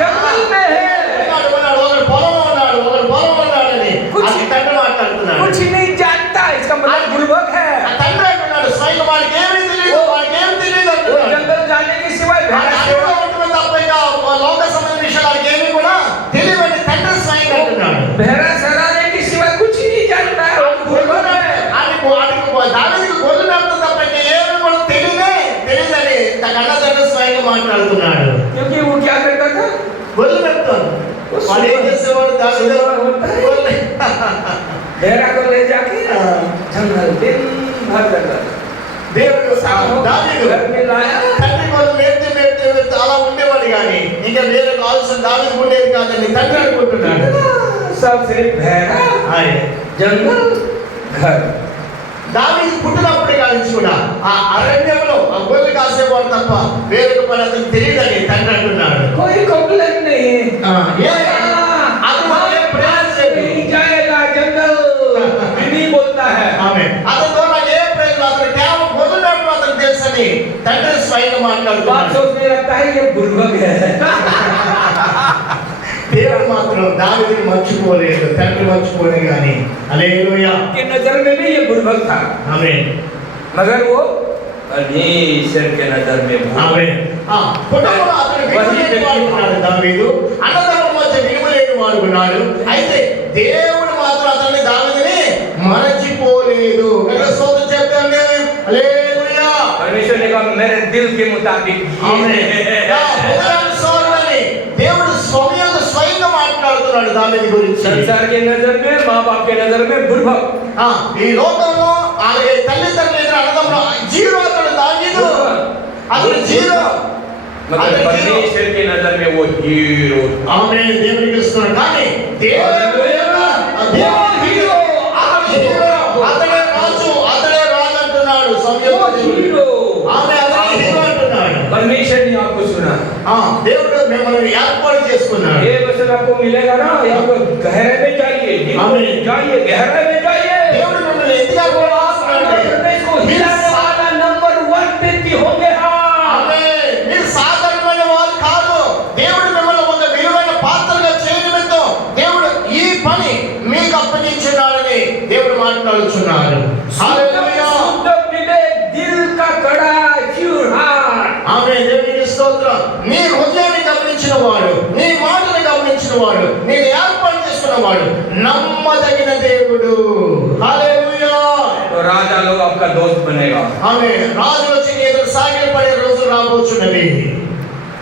जंगल में है ఒకరు పొలంలో ఉన్నాడు అని అది తండ్రి మాట్లాడుతున్నాడు. कुछ नहीं जानता इसका मतलब बुर्बक है। తండ్రి అంటున్నాడు స్వయం వాడికి ఏమీ తెలియదు అంటున్నాడు. जंगल जाने के सिवाय తప్ప ఇంకా లోక సంబంధ విషయాలకి ఏమీ కూడా తెలియని తండ్రి స్వయం అంటున్నాడు. बहरा सराने के सिवाय कुछ नहीं जानता है, बुर्बक है। దావీదుకు గొర్రెలు మేపడం తప్ప ఇంకా ఏమీ కూడా తెలియదని తన అన్న తండ్రి స్వయంగా మాట్లాడుతున్నాడు. क्योंकि वो क्या करता था? గొర్రెలు మేపుతాడు. వాడు ఏం చేసేవాడు? దావీదు बहरा को ले जाके जंगल दिन भर करता था। దేవుడు దావీదు घर में लाया, తండ్రి గొర్రెలు మేపుతూ అలా ఉండేవాడు కానీ ఇంకా వేరే ఆలోచన దావీదు ఉండేది కాదని తండ్రి అనుకుంటున్నాడు. सब सिर्फ बहरा जंगल घर। దావీదు పుట్టినప్పుడు కానించి కూడా ఆ అరణ్యంలో ఆ గొర్రెలు కాసేవాడు తప్ప వేరొక పని అతనికి తెలియదని తండ్రి అంటున్నాడు. कोई कंप्लेंट नहीं जाएगा जंगल नहीं बोलता है। అతనితో నాకు ఏ ప్రయోజనం, అతను కేవలం గొర్రెలు మేపడం అతనికి తెలుసని తండ్రి స్వయంగా बात మాట్లాడుతున్నాడు. सोचने लगता है ये बुर्बक है। దేవుడు మాత్రం దావీదుని మర్చిపోలేదు, తండ్రి మర్చిపోలేదు కానీ హల్లెలూయా. की नजर में भी ये बुर्बक था, ఆమేన్ मगर वो परमेश्वर के नजर में ఆమేన్. కుటుంబంలో అతను విలువలేని వాడుకున్నాడు దావీదు, అన్నదమ్ముల మధ్య విలువలేని వాడుకున్నాడు. అయితే దేవుడు మాత్రం అతన్ని దావీదుని మరచిపోలేదు. స్తోత్రం చెప్తాండి హల్లెలూయా. परमेश्वर ने कहा मेरे दिल के मुताबिक దేవుడు స్వయంగా మాట్లాడుతున్నాడు దావీదు గురించి. संसार के नजर में, माँ बाप के नजर में बुर्बक, ఈ లోకంలో అలాగే తల్లిదండ్రులు ఎదురు అన్నదమ్ములు జీరో అతడు దావీదు, అతడు జీరో. मगर परमेश्वर की नजर में वो हीरो। ఆమేన్. దేవునికి ఇస్తున్నాడు కానీ దేవుడు హీరో, అతడే రాజు అంటున్నాడు సమయంలో దేవుడు. ఆమె అతడే హీరో అంటున్నాడు. परमेश्वर ने आपको सुना, దేవుడు మిమ్మల్ని ఏర్పాటు చేసుకున్నాడు. ये वचन आपको मिलेगा ना, आपको गहरे में जाइए, जाइए गहरे में जाइए। దేవుడు మిమ్మల్ని ఎందుకు प्रदेश को हिलाने वाला नंबर 1 व्यक्ति होंगे। మీరు సాధారణమైన వారు కాదు. దేవుడు మిమ్మల్ని ఒక విలువైన పాత్రగా చేయడం దేవుడు ఈ పని మీకు అప్పగించున్నాడు మాట్లాడుచున్నారు. హల్లెలూయా. शुद्ध विवेक दिल का कड़ा प्योर हार्ट. ఆమె దేవునికి స్తోత్రం. నీ హృదయాన్ని గమనించిన వాడు, నీ మాటను గమనించిన వాడు, నేను ఏర్పాటు చేసుకున్న వాడు నమ్మదగిన దేవుడు. హల్లెలూయా. तो राजा लोग आपका दोस्त बनेगा. ఆమె రాజు వచ్చి నీ ఎదురు సాగిలపడే రోజు రాబోచున్నది.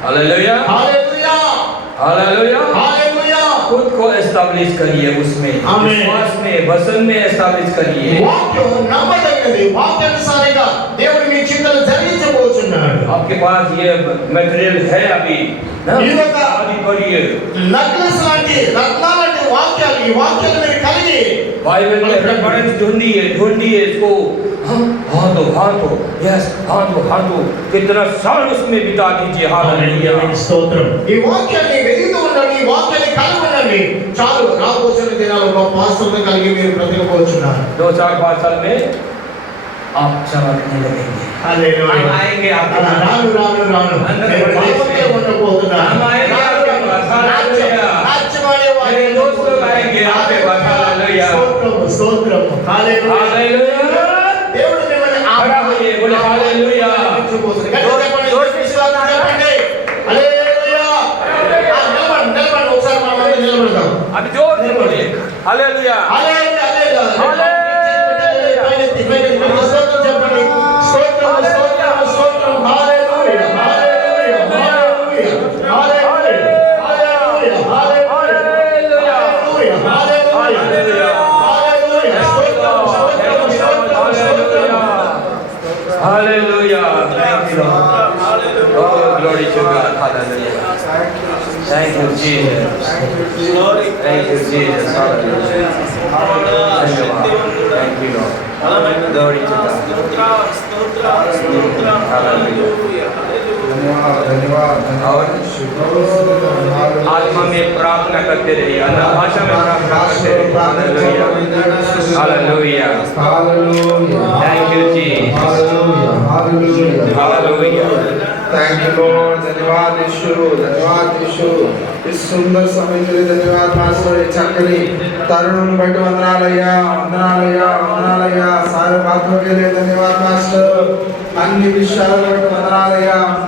हालेलुया. హల్లెలూయా. हालेलुया. హల్లెలూయా. खुद को एस्टैब्लिश करिए उसमें, आमीन. विश्वास में, वचन में एस्टैब्लिश करिए. వాక్యం నమ్మదగినది. వాక్యానుసారంగా దేవుడు మీ చింతలు జరిగించబోతున్నాడు. आपके पास ये मटेरियल है अभी ना? इनका- अभी पढ़िए. నక్లెస్ లాంటి రత్నాలంటి వాక్యాలు, ఈ వాక్యాలు మీరు కలిగి बाइबल में रेफरेंस ढूंढिए इसको. हाँ तो यस हाँ तो कितना साल उसमें बिता दीजिए. हालेलुया. స్తోత్రం. ఈ వాక్యాన్ని వెలిగి ఉండండి, ఈ వాక్యాన్ని కలిగి ఉండండి. చాలు, రాబోతున్న దినాలు గొప్ప ఆశీర్వాదం కలిగి మీరు బ్రతకబోతున్నారు. 2-4-5 साल में आप चमकने लगेंगे. హల్లెలూయా. हम आएंगे आपके అలా पास. రాను అందరూ మీరు ప్రదేశ్ లోకంలో में ఉండబోతున్నారు. हम आएंगे आपके पास. हालेलुया. రాజ్యమాడే వారు मेरे दोस्त लोग आएंगे आपके पास. हालेलुया. స్తోత్రం. హల్లెలూయా. हालेलुया. దేవుడు మిమ్మల్ని खड़ा होइए, बोले हालेलुया. अभी जोर से बोलिए hallelujah. Hallelujah. Thank you, Lord. Oh, glory to God. Hallelujah. Thank you, Jesus. Thank you, Jesus. Hallelujah. Thank you, Lord. Thank you, Lord. Glory to God. Hallelujah. और आत्मा में प्रार्थना करते रहिए, अन्य भाषा में प्रार्थना करते रहिए. Hallelujah. Hallelujah. Thank you, Jesus. Hallelujah. Thank you Lord. धन्यवाद यीशु. इस सुंदर समय के लिए धन्यवाद मास्टर. चक्करी तरुण बट वंदनालया सारे बातों के लिए धन्यवाद मास्टर. अन्य विशाल बट वंदनालया.